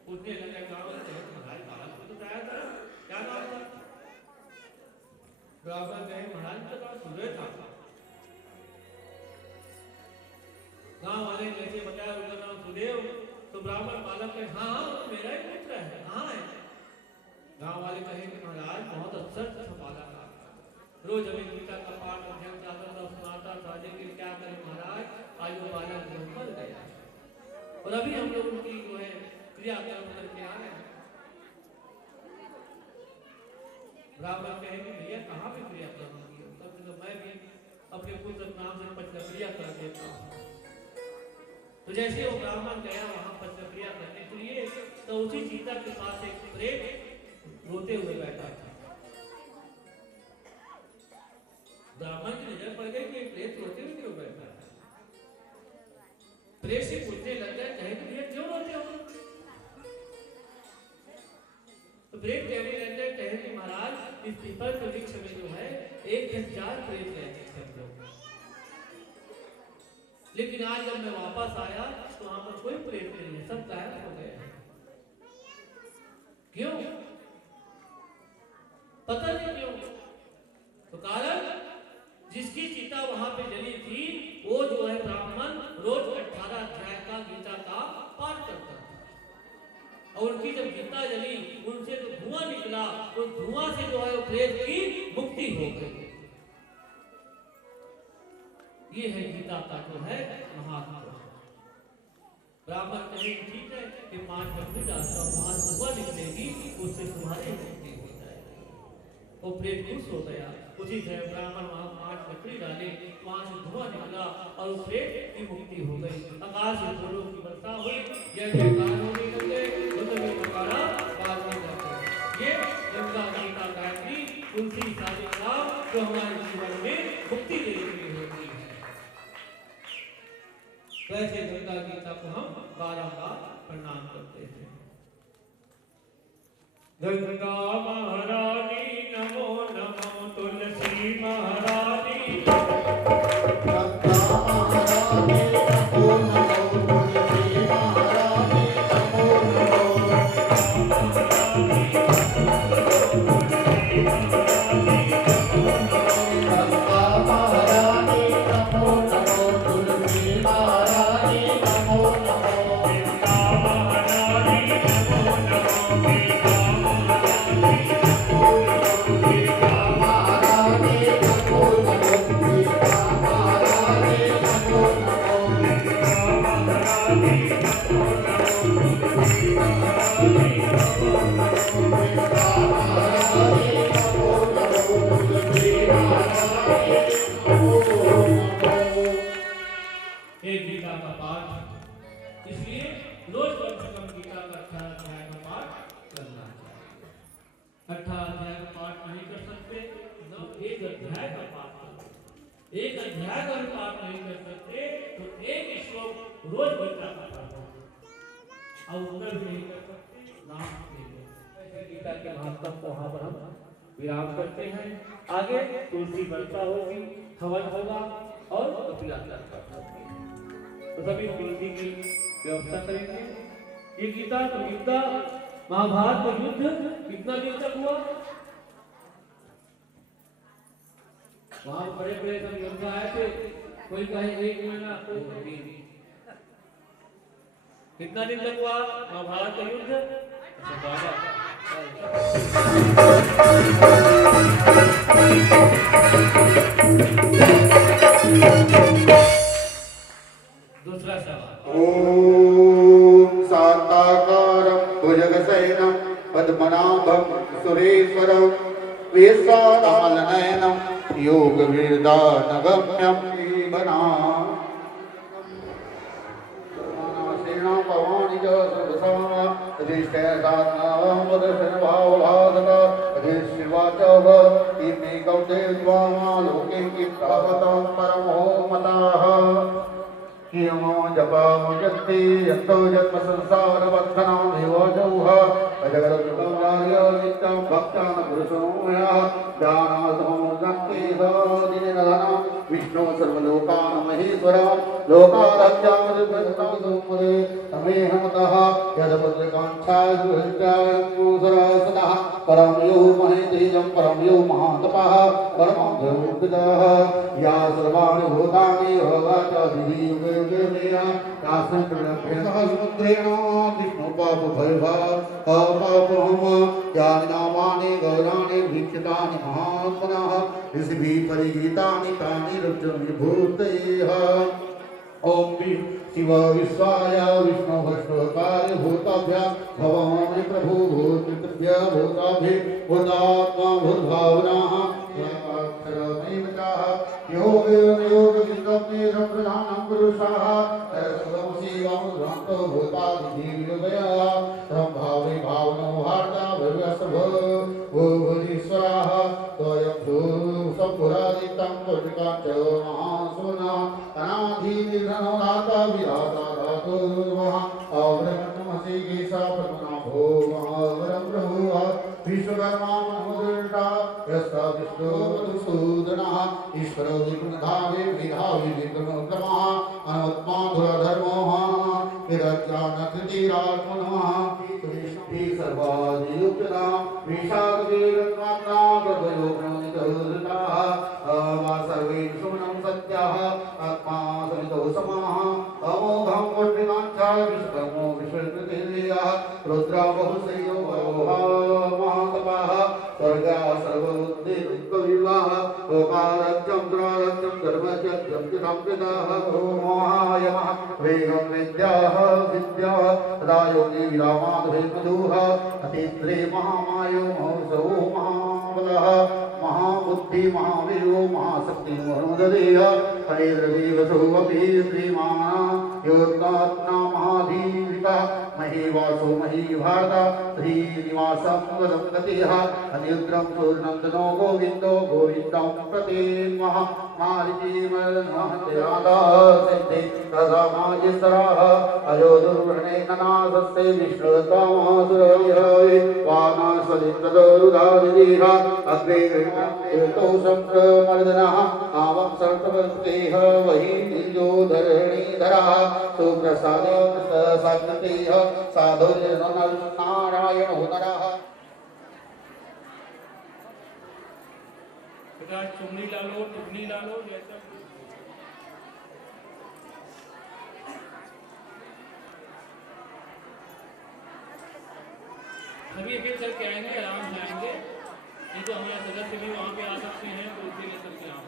पूछने लगे गांव वाले, कहे महाराज बालक पुत्र आया था, क्या नाम था? ब्राह्मण कहे महाराज का नाम सूर्य था। गांव वाले जैसे बताया उनका नाम सुदेव, तो ब्राह्मण बालक कहे हाँ मेरा ही पुत्र है, कहाँ है? गांव वाले कहे कि महाराज बहुत अच्छा बालक था, रोज हमें गीता का पाठ अध्ययन जाता था, सुनाता था, लेकिन क्या करें महाराज, आज वो बालक मर गया और अभी हम लोग उनकी जो है क्रियाक्रम करके आ रहे हैं। ब्राह्मण कहे कि भैया कहाँ पे क्रियाक्रम किया? तब तो मैं भी अपने पुत्र नाम से पचक्रिया कर देता हूँ। तो जैसे वो ब्राह्मण गया वहां पचक्रिया करने के लिए तो उसी सीता के पास एक प्रेत रोते हुए बैठा था। ब्राह्मण की नजर पड़ गई कि प्रेत रोते हुए क्यों बैठा है। प्रेत से पूछने लग गया, कहे कि भैया क्यों रोते हो? तो प्रेत कहने लग गया, कहे कि महाराज इस पीपल के वृक्ष में जो है 1000 प्रेत रहते थे हम लोग, लेकिन आज जब मैं वापस आया तो वहां पर कोई प्रेत नहीं है, सब गायब हो गए। क्यों? पता नहीं क्यों। तो कारण जिसकी चिता वहां पे जली थी वो जो है ब्राह्मण रोज 18 अध्याय का गीता का पाठ करता था और उनकी जब गीता जली उनसे जो धुआं निकला तो धुआं से जो है प्रेत की मुक्ति हो गई। ये है गीता का जो है महात्मा। ब्राह्मण कहे ठीक है कि 5 बजे डालता हूँ, 5 धुआं निकलेगी उससे तुम्हारी मुक्ति हो जाएगी। वो प्रेत खुश हो गया। उसी तरह ब्राह्मण वहां 5 लकड़ी डाले, वहां से धुआं निकला और उस प्रेत की मुक्ति हो गई। आकाश से फूलों की वर्षा हुई, जय जयकार होने लगे, में नगाड़ा बाजने लगे। ये गंगा गीता गायत्री तुलसी साधना जो हमारे जीवन में मुक्ति देने के लिए होती है। वैसे गंगा गीता को हम बारंबार प्रणाम करते हैं। गंगा महारानी नमो नमो, तुलसी महारानी गंगा महारानी नमो नमो, तुलसी महारानी एक अध्याय का पाठ नहीं कर सकते तो एक श्लोक रोज गीता का पाठ और उत्तर भी नहीं कर सकते, नाम नहीं कर सकते। गीता के महत्व को वहां पर हम विराम करते हैं। आगे तुलसी वर्षा होगी, हवन होगा और कपिलाचार होगी, तो सभी तुलसी की व्यवस्था करेंगे। ये गीता तो गीता महाभारत का युद्ध कितना दिन तक हुआ? वहां बड़े बड़े सब योद्धा आए थे, कोई कहे 1 महीना, कोई कहे कितना दिन तक हुआ महाभारत का युद्ध? दूसरा सवाल। ओम शांताकारं भुजगशयनं पद्मनाभं सुरेश्वरं वेशानयनं योगवेदानगम्यं जीवनाम् पवानि च सर्वसामा अधिष्ठेतात्मावदर्शनभावभासता अधिशिवाचः इमे कौन्तेयद्वामा लोके किं प्रापतं परमो मताः कियमो जपामुजन्ति यन्तो जन्म संसारबन्धनामेव जौः अजगरजुगमार्य नित्यं भक्तान् पुरुषोऽयः ध्यानासमुदन्ति दिनधनं विष्णु सर्वलोकान् महेश्वरं लोकाराज्यामृतस्तमुदे तमेहमतः यदपत्रकाङ्क्षासुरः परं यो महेतेजं परं यो महातपः परमं देवोपितः या सर्वाणि भूतानि भगवत् समुद्रेण विष्णु पाप भयभाव यानि नामानि गौराणि वीक्षितानि महात्मनः ऋषिभिः परिगीतानि तानि रुद्रमि भूतैः ओम शिव विश्वाय विष्णु भस्वकार्य भूताभ्या भवामि प्रभु भूतभ्य भूताभि भूतात्मा भूतभावनाः याक्षरमेव चाह योग योग विद्मे संप्रधानं पुरुषाः सर्वं शिवं ध्वन्तो भूतादिजीवया संभावे भावनो वार्ता भव्यसभो भूभुरीश्वराः स्वयं सम्पुरादितं पुरुषकाञ्च महासुना अनाधिनिधनो दाता विधाता धातु महा अवरमणमसि केशा पद्मनाभो महावरं प्रभुः विश्वकर्मा मनोदृष्टा यस्ता विष्णु मधुसूदनः ईश्वरो विघ्नधावे विधावे विघ्नोत्तमः अनुत्मा धुरधर्मः विरज्ञानकृतिरात्मनः विष्णुः सर्वादियुक्तः विशाखवेदमात्रा गर्भयोगनिकहृताः मा सर्वे सुमनं सत्याः आत्मा समितो समाः अमोघं वट्टिकाञ्छा विश्वकर्मो विश्वकृतिर्यः रुद्रा बहुशयो महातपाः स्वर्गा सर्वबुद्धिर्विवाह लोकाराज्यं द्राराज्यं धर्मज्यं संकृताः मोहायमः वेगं विद्याः विद्याः तदा योगी विरामाद्भे मधुः अतिद्रे महामायो महोत्सवो महाबलः महाबुद्धि महावीरो महाशक्ति महोददेह हरेन्द्रदेवसोऽपि श्रीमान् योगात्मा महाधीविता महीवासो महीभारता श्रीनिवासं वदं गतिः अनिरुद्रं सूर्यनन्दनो गोविन्दो गोविन्दं प्रति महामारितीमहत्यादासिद्धि प्रथमायसराः अयो दुर्वर्णेनाथस्य विष्णुत्वामासुरविहाय वानास्वदिन्द्रदोरुधादिदेह अग्रे संप्रमर्दनः आवं सर्ववस्तेः वही निजोधरणीधरः सुप्रसादे साग्नतेः साधुर्यनारायणो नरः चुमनी डालो जैसा सभी एक चल के आएंगे, आराम से आएंगे। नहीं तो हमारे सदस्य भी वहाँ पे आ सकते हैं, तो इसीलिए सबके यहाँ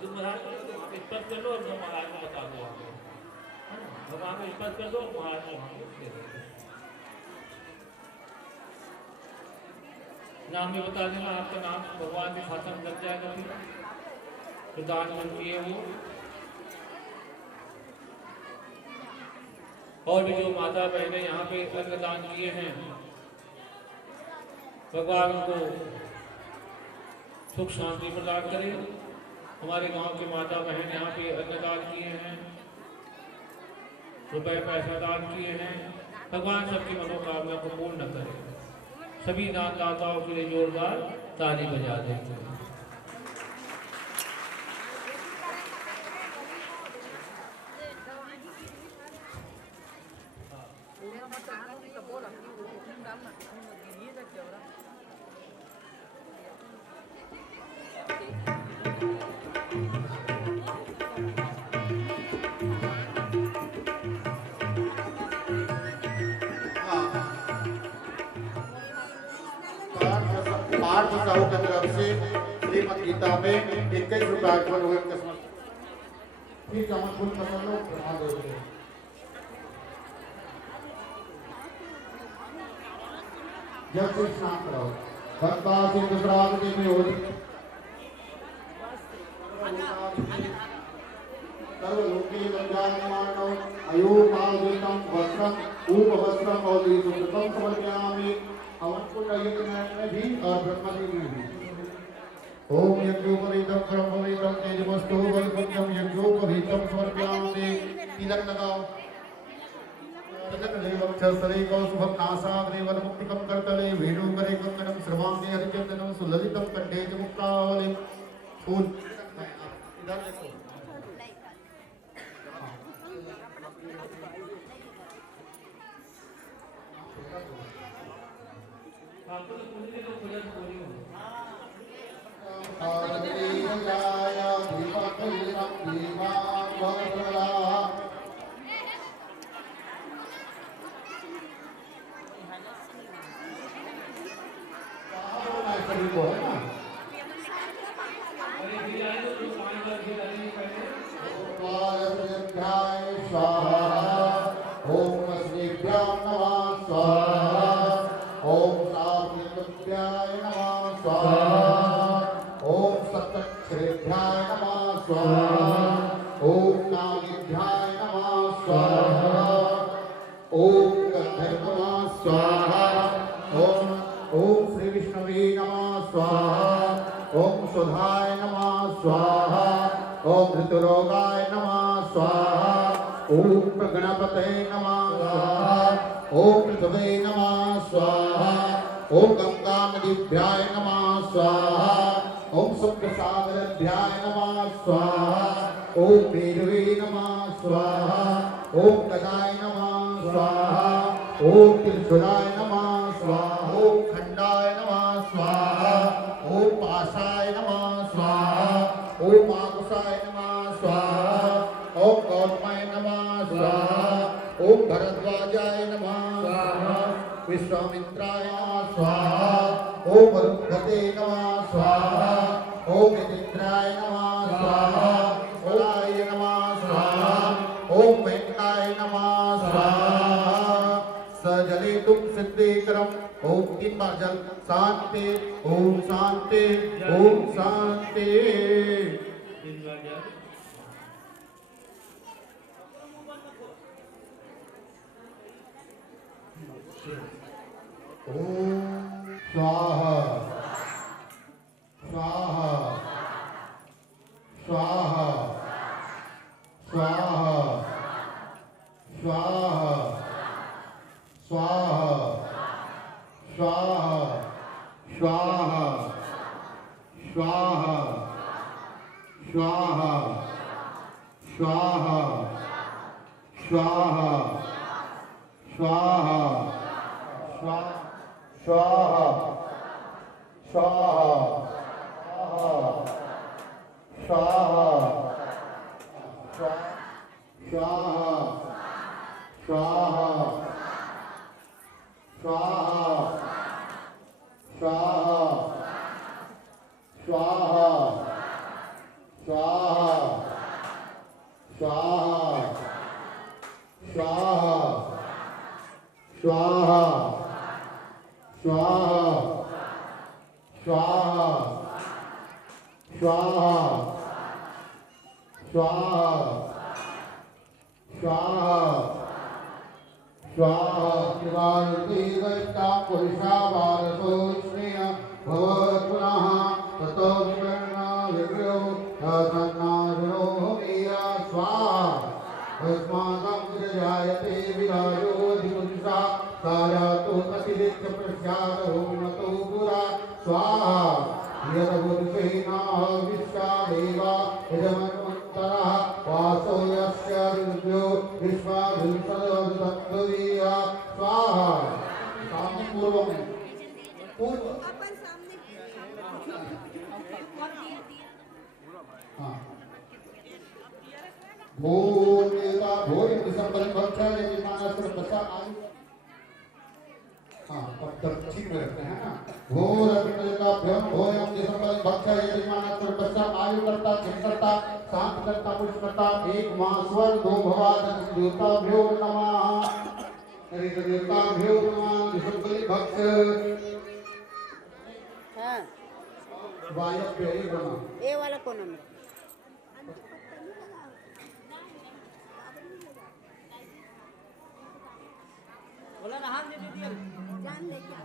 तुम महाराज को स्पर्श कर लो और महाराज को बता दो, भगवान को स्पर्श कर दो, महाराज को वहाँ दे दो। नाम भी बता देना, आपका नाम भगवान के खाते में लग जाएगा। फिर प्रधानमंत्री है वो, और भी जो माता बहनें यहाँ पे अन्नदान किए हैं, भगवान उनको सुख शांति प्रदान करे। हमारे गांव के माता बहन यहाँ पे अन्नदान किए हैं, रुपए पैसा दान किए हैं, भगवान सबकी मनोकामना को पूर्ण करे। सभी दानदाताओं के लिए जोरदार ताली बजा देते हैं। भारती साहू की तरफ से श्रीमद गीता में 21 रुपए अर्पण हुए उनके समर्थ। ठीक है, हम कुछ कर लो, महादेव को। जब से स्नान कराओ गंगा सिंधु प्रावती में हो सर्वलोके वंजायमानो अयोपादितं वस्त्रम उपवस्त्रम और सुकृतम समर्पयामि। हवन कुंड में भी और ब्रह्मजी में भी। ओम यज्ञोपवीतं ब्रह्मवीतं तेजवस्तु बलपुंजं यज्ञोपवीतं समर्पयामि। तिलक लगाओ। तिलक देवं चरसरे कौसुभं नासाग्रे वनमुक्तिकं कर्तले वेणुकरे कंकणं सर्वांगे हरिचन्दनं सुललितं कंठे च मुक्तावली। फूल इधर देखो। हाँ तब तक ठीक में रखते हैं ना। भोरभ्योम भोयम जिसमल भक्ष्य यजमाना तुर्पस्या आयु करता चित करता शांत करता पुष्ट करता एक मास्वर दो भवादन देवताभ्यो नमः। हरि देवताभ्यो नमः जिसमल भक्ष्य हाँ वायव्य एक बना ये वाला कौन है? बोला ना हाथ दे दिया जान ले क्या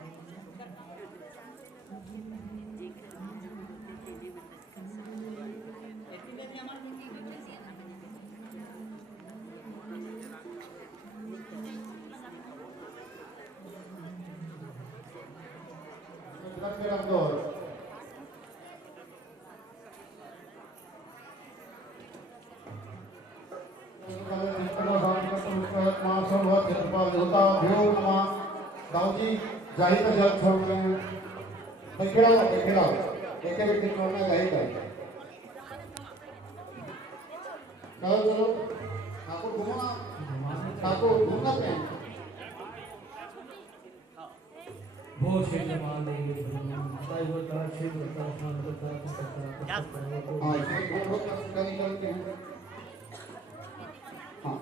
दाऊजी जाहिर का जल छोड़ रहे हैं खिलाओ एक व्यक्ति छोड़ना जाहिर का चलो ठाकुर घूमना पे भो क्षेत्र माले साई होता क्षेत्र का स्नान करता हाँ इसमें बहुत कमी करते हैं हाँ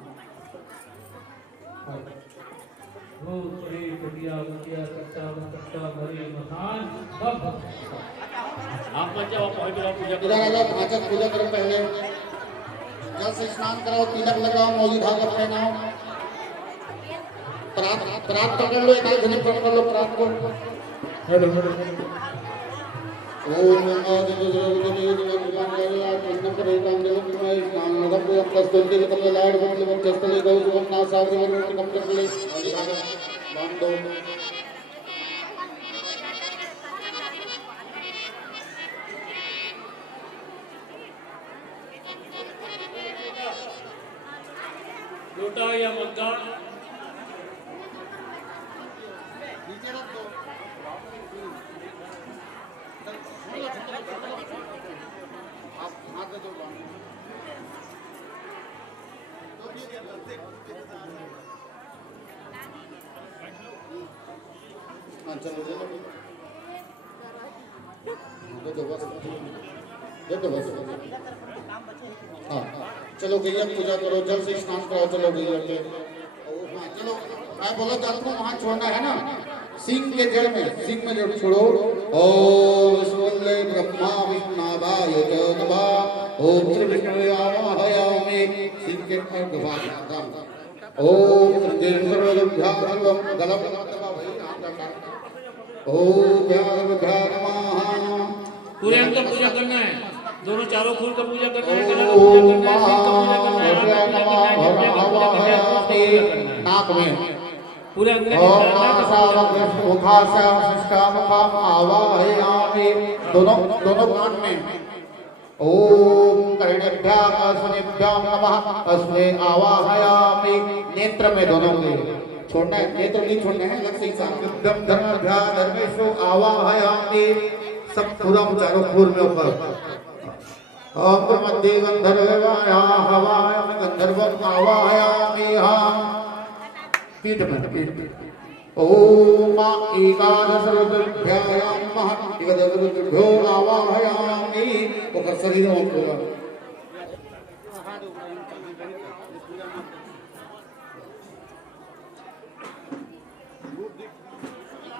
वो परे कटिया कटिया कट्टा भरे मकान सब आप बच्चे वो पॉइंट का पूजा इधर आ जाओ ढांचक पूजा करो पहले जल से स्नान कराओ तिलक लगाओ मौली धागा पहनाओ प्रात पकड़ लो एक जने पकड़ लो प्रात को हेलो ओम नमो देवाय नमः करे काम देव तुम्हारे स्नान नदम को कस्तुति कमल लाड बंद बंचस्तले गौ सुवर्ण सागर में कम कर ले मौली धागा बांध दो लोटा या मग्गा नीचे रख दो आप हाथ दे दो हाँ चलो दे दो बस हाँ चलो गैया पूजा करो जल से स्नान कराओ चलो गैया के हाँ चलो मैं बोला जाता हूँ वहाँ छोड़ना है ना सिंह के जड़ में सिंह में जड़ छोड़ो ओम विष्णुले ब्रह्मा विष्णावाय च नमः ओम श्री विष्णुवे आवाहयामि सिंह के भाग ओम सर्वभ्याम गलम ओम भ्याम नमः पूरे अंग का पूजा करना है दोनों चारों फूल का पूजा करना है गला का पूजा करना है सिंह का पूजा करना है नाक में पूरे अंग दोनों कान में ओम कर्णेभ्यः अस्मनेभ्यः नमः अस्मै आवाहयामि नेत्र में दोनों के छोड़ना है नेत्र नहीं छोड़ना है अलग से ही साथ धर्मेषु आवाहयामि सब पूरा चारों पूर में ऊपर ओम ब्रह्मदेव गंधर्वाय हवाय गंधर्वं आवाहयामि पीठ ओम एकादश रुद्रभ्यां नमः एकादश रुद्रभ्यो आवाहयामि ऊपर शरीर में पूरा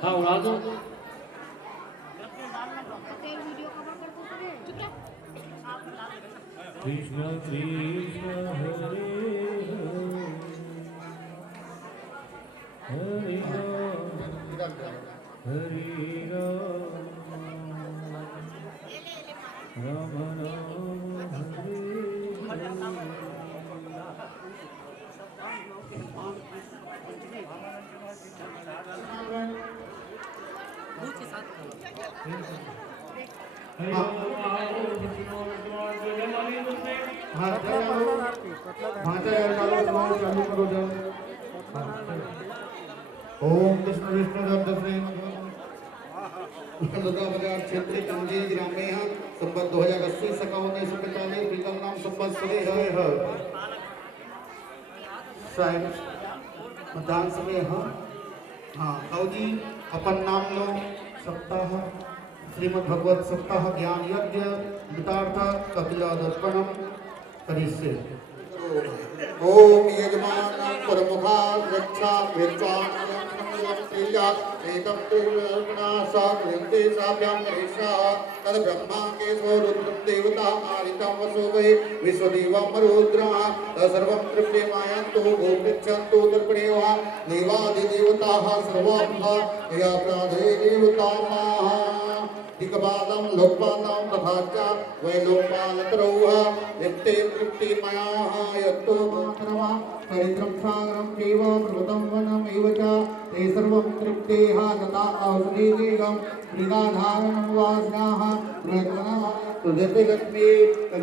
हाँ उड़ा दो कृष्ण कृष्ण हरे हरे हरे राम राम ओम कृष्ण विष्णु दत्तश्री दुर्गा बाजार क्षेत्र कंजी ग्राम में है संबत 2080 सका 1945 विकल नाम संबत श्री है शायद मतदान समय है हाँ ताऊ जी अपन नाम लो सप्ताह श्रीमद् भगवत सप्ताह ज्ञान यज्ञ वितार्थ कपिलादर्पणम करिष्ये। ओम यजमान परमुखा रक्षा विद्वान एकम तेर्पणासाग्रन्थे साभ्यां करिष्या तद ब्रह्मा केशव रुद्रं देवता मारितं वसो वै विश्वदेवं रुद्रः सर्वं तृप्यमायन्तु गोपृच्छन्तु दर्पणेवा देवादिदेवताः सर्वाः याप्राधे देवताः दिक्पालं लोकपालं तथा च वैलोकपालतरौः नित्ये तृप्तिमयाः यत्तो गोत्रमः चरित्रं सागरं चैव पर्वतं वनमेव च ते सर्वं तृप्तेः तथा औषधीगं मृगाधारणं वासनाः प्रयत्नः लक्ष्मी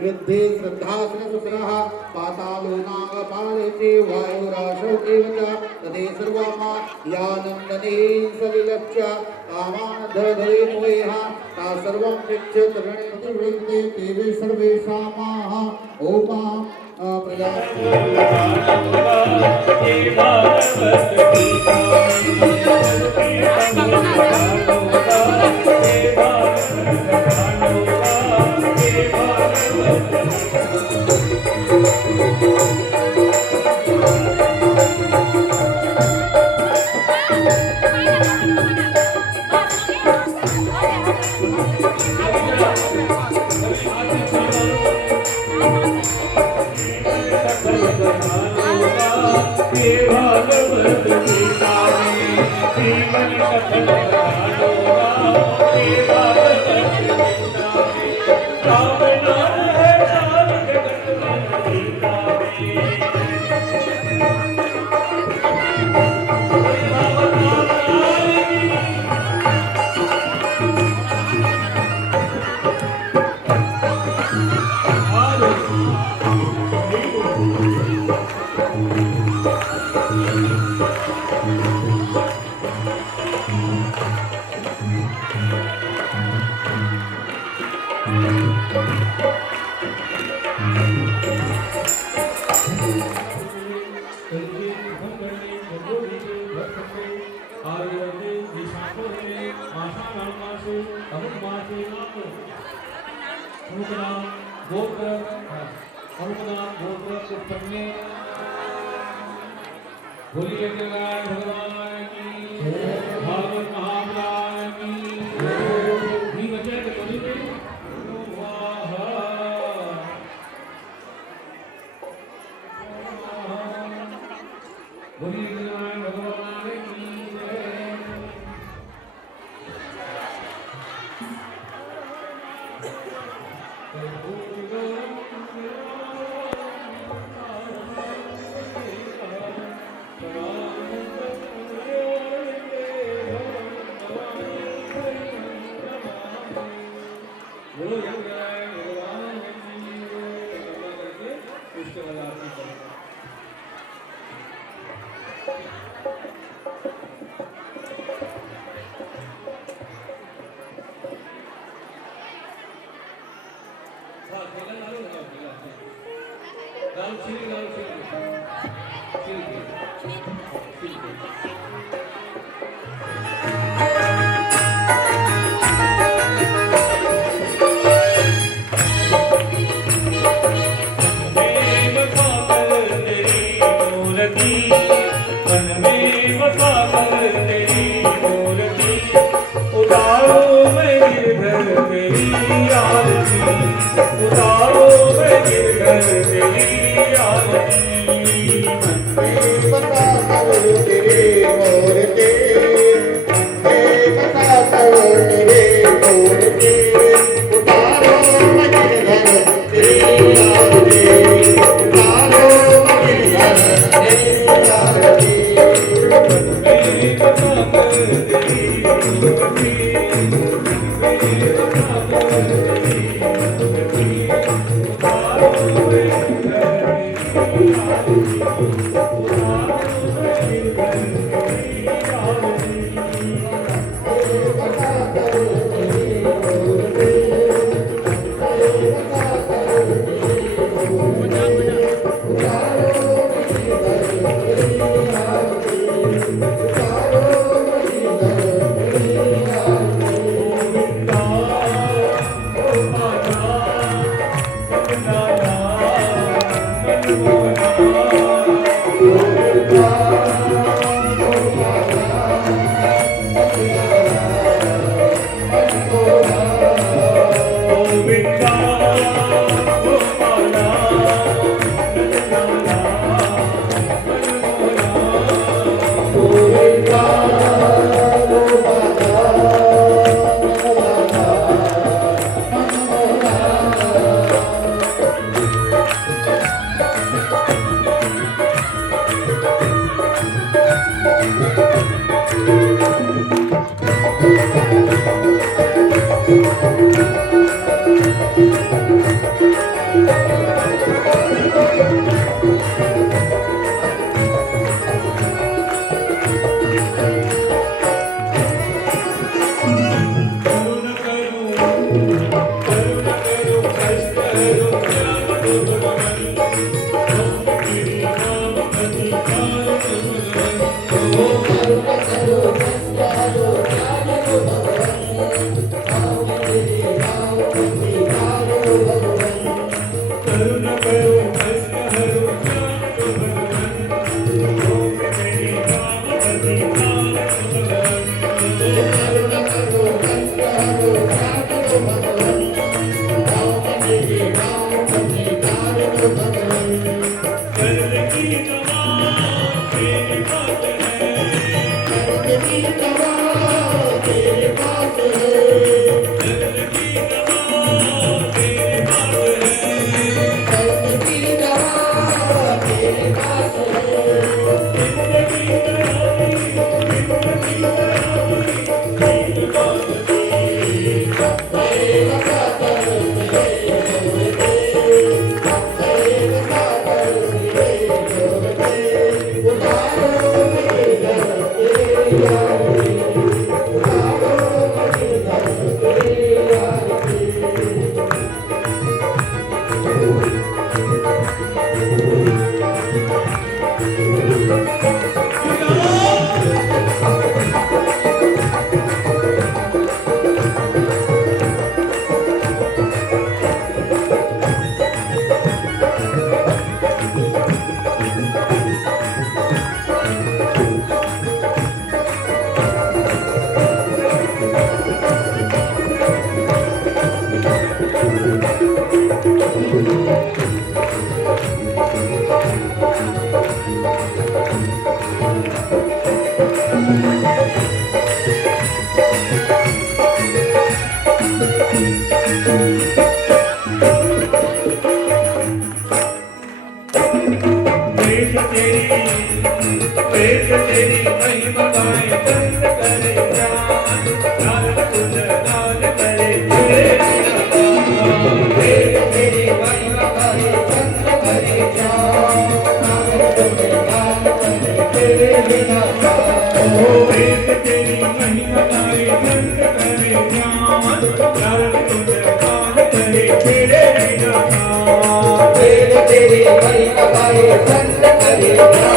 वृद्धि श्रद्धाश्रयः पातालो नागपाले च वायुराशौ एव च तदे सर्वमा यानन्दने सलिलक्ष्य कामान् धरे मोयः ता सर्वं पृच्छतरणे वृद्धि ते सर्वेषामाः ओमां बोलिए भगवान की भागवत महापुराण की बचे तो बोलिए बोलिए भगवान की वेद तेरी महिमा गाए चंद करे जान नारद तुझ नाल करे वेद तेरी महिमा गाए चंद करे जान नारद तुझ नाल करे तेरे बिना ओ वेद तेरी महिमा गाए चंद करे जान नारद तुझ नाल करे तेरे बिना वेद तेरी महिमा गाए चंद करे जान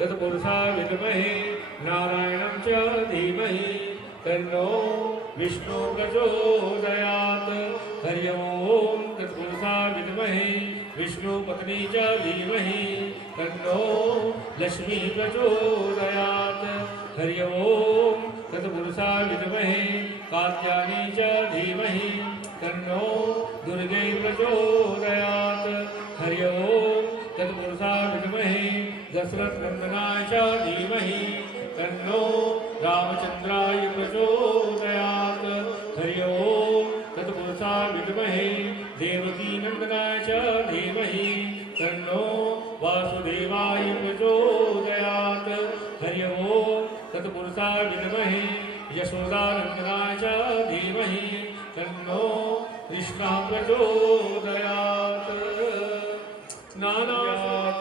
तत्पुरुषाय विद्महे नारायणं च धीमहि तन्नो विष्णु प्रचोदयात्। हरि ओम तत्पुरुषाय विद्महे विष्णुपत्नी च धीमहि तन्नो लक्ष्मी प्रचोदयात्। हरि ओम तत्पुरुषाय विद्महे कात्यायनी च धीमहि तन्नो दुर्गे प्रचोदयात्। हरि ओम तत्पुरुषाय विद्महे दशरथ नंदनाय च धीमहि तन्नो रामचंद्राय प्रचोदयात्। हरि ओम तत्पुरुषाय विद्महे देवकी नंदनाय च धीमहि तन्नो वासुदेवाय प्रचोदयात्। हरि ओम तत्पुरुषाय विद्महे यशोदानंदनाय च धीमहि तन्नो कृष्णः प्रचोदयात्। नानात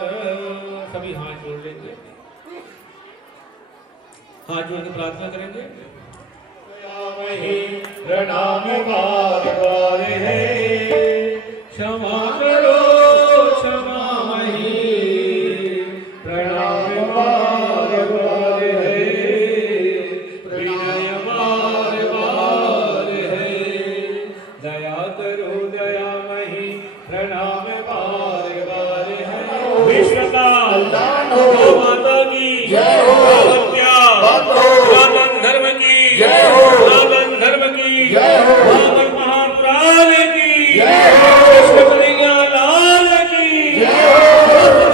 सभी हाथ जोड़ लेंगे, हाथ जोड़ के प्रार्थना करेंगे। प्रणाम बार बार है क्षमा करो क्षमा मही। प्रणाम बार बार है विनय बार बार है। दया करो दया मही प्रणाम बार बार है। विश्व का गौ माता की जय हो। सनातन धर्म की जय हो। सनातन धर्म की जय हो। भागवत महापुराण की जय हो। कृष्ण कन्हैया लाल की जय हो।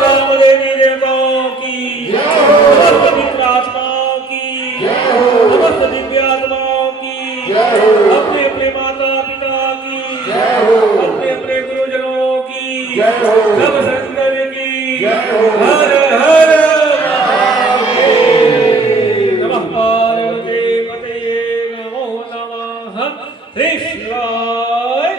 राम देवी देवताओं की जय हो। समस्त मित्र आत्माओं की जय हो। समस्त दिव्यात्माओं की जय हो। अपने अपने माता पिता की जय हो। अपने अपने गुरुजनों की जय हो। सब संगत की जय हो। हर हर श्री शिवाय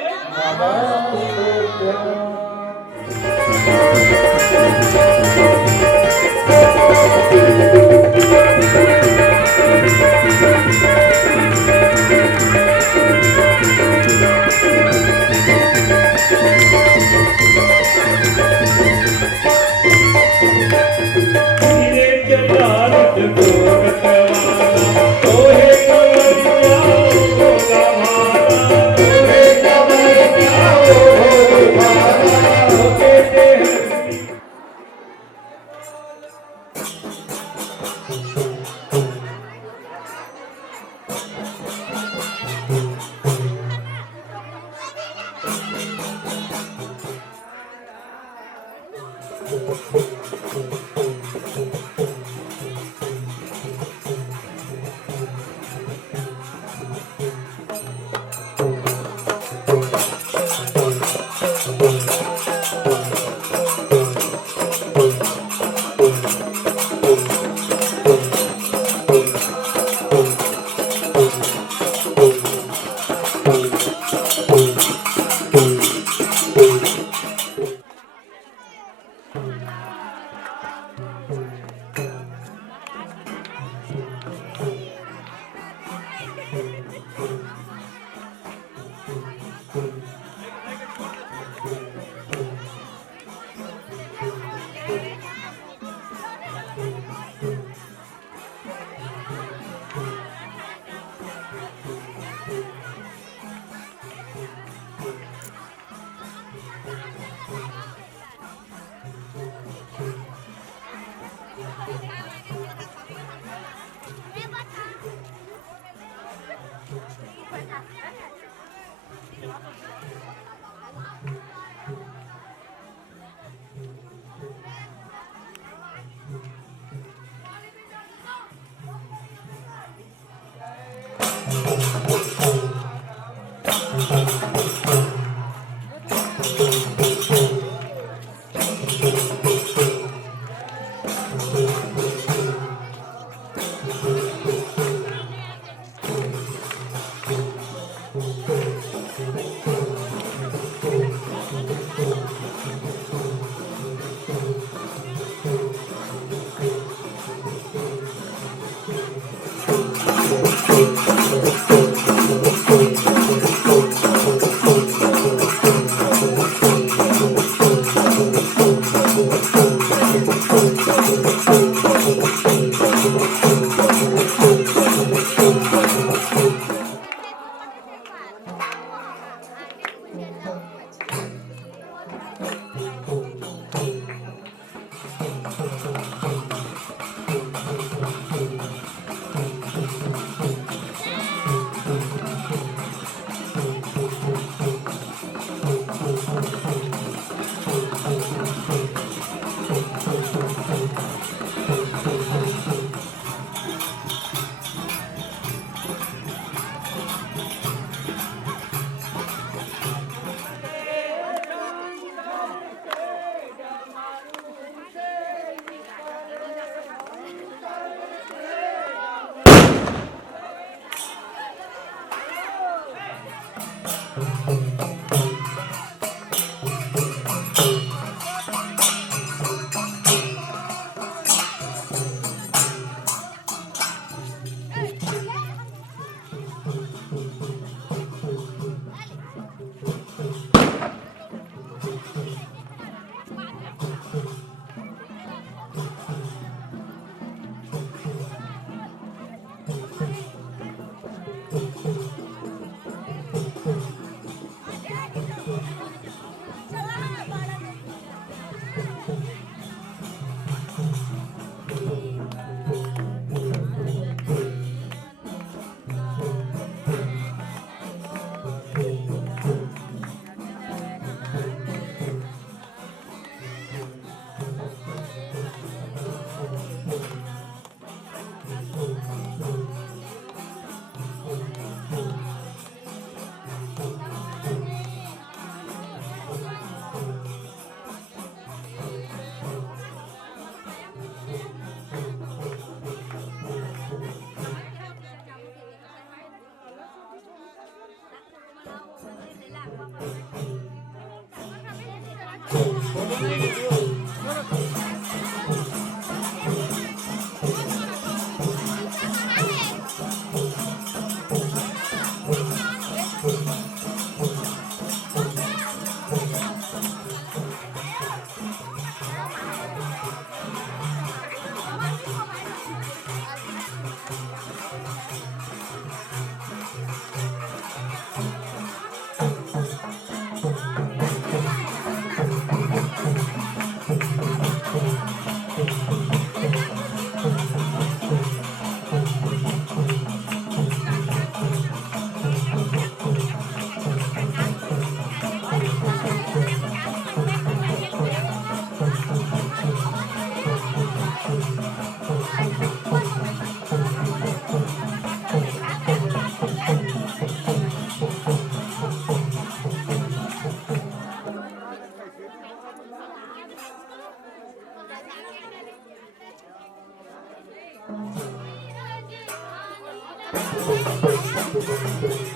Thank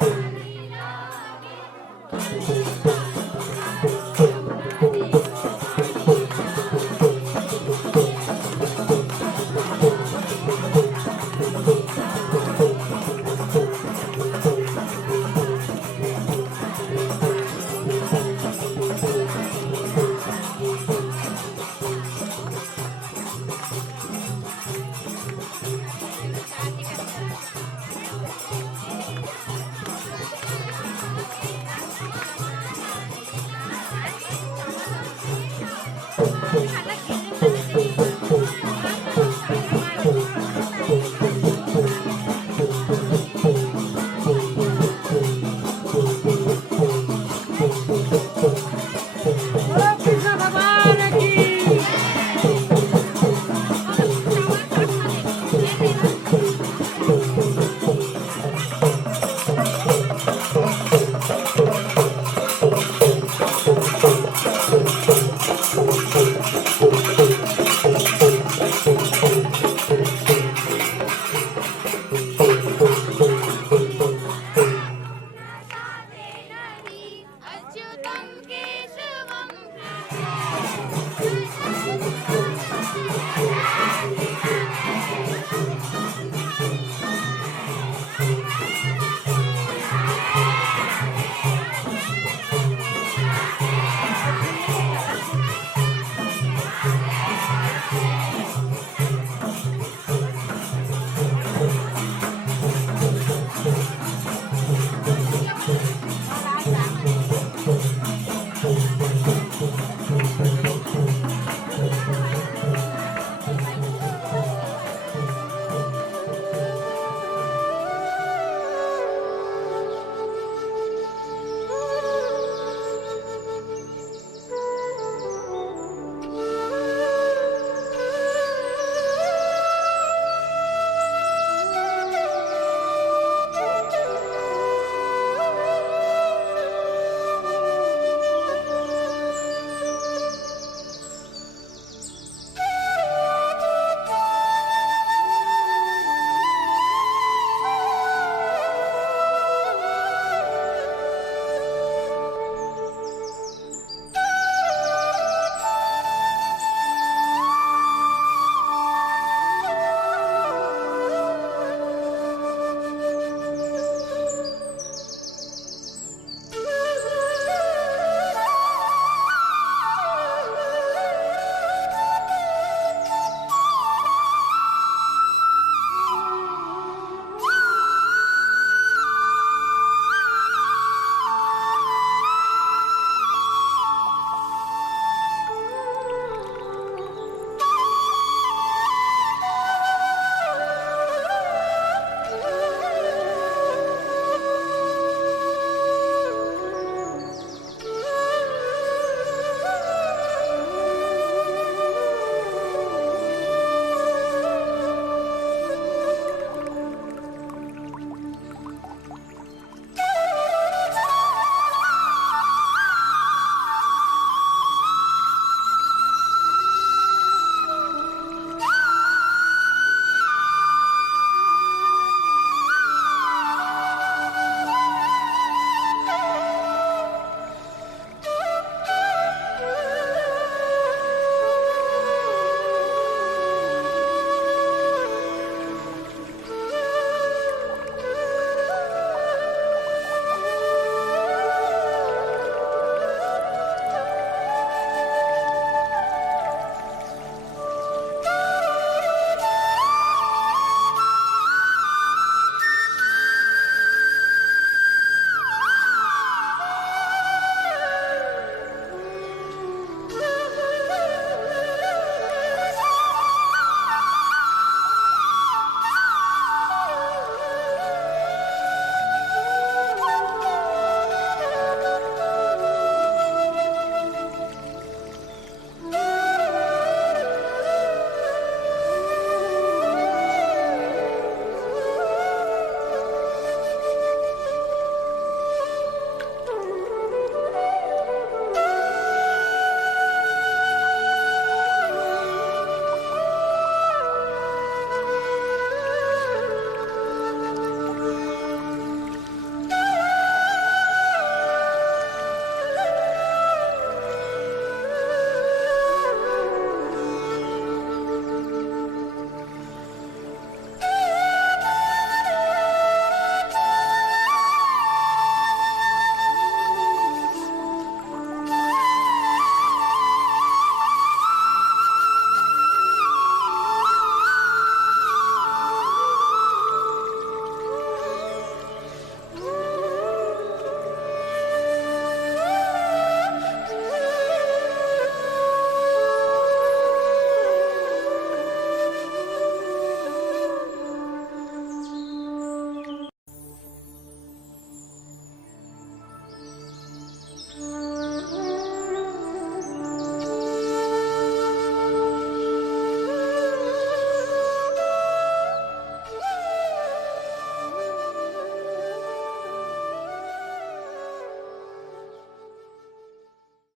you.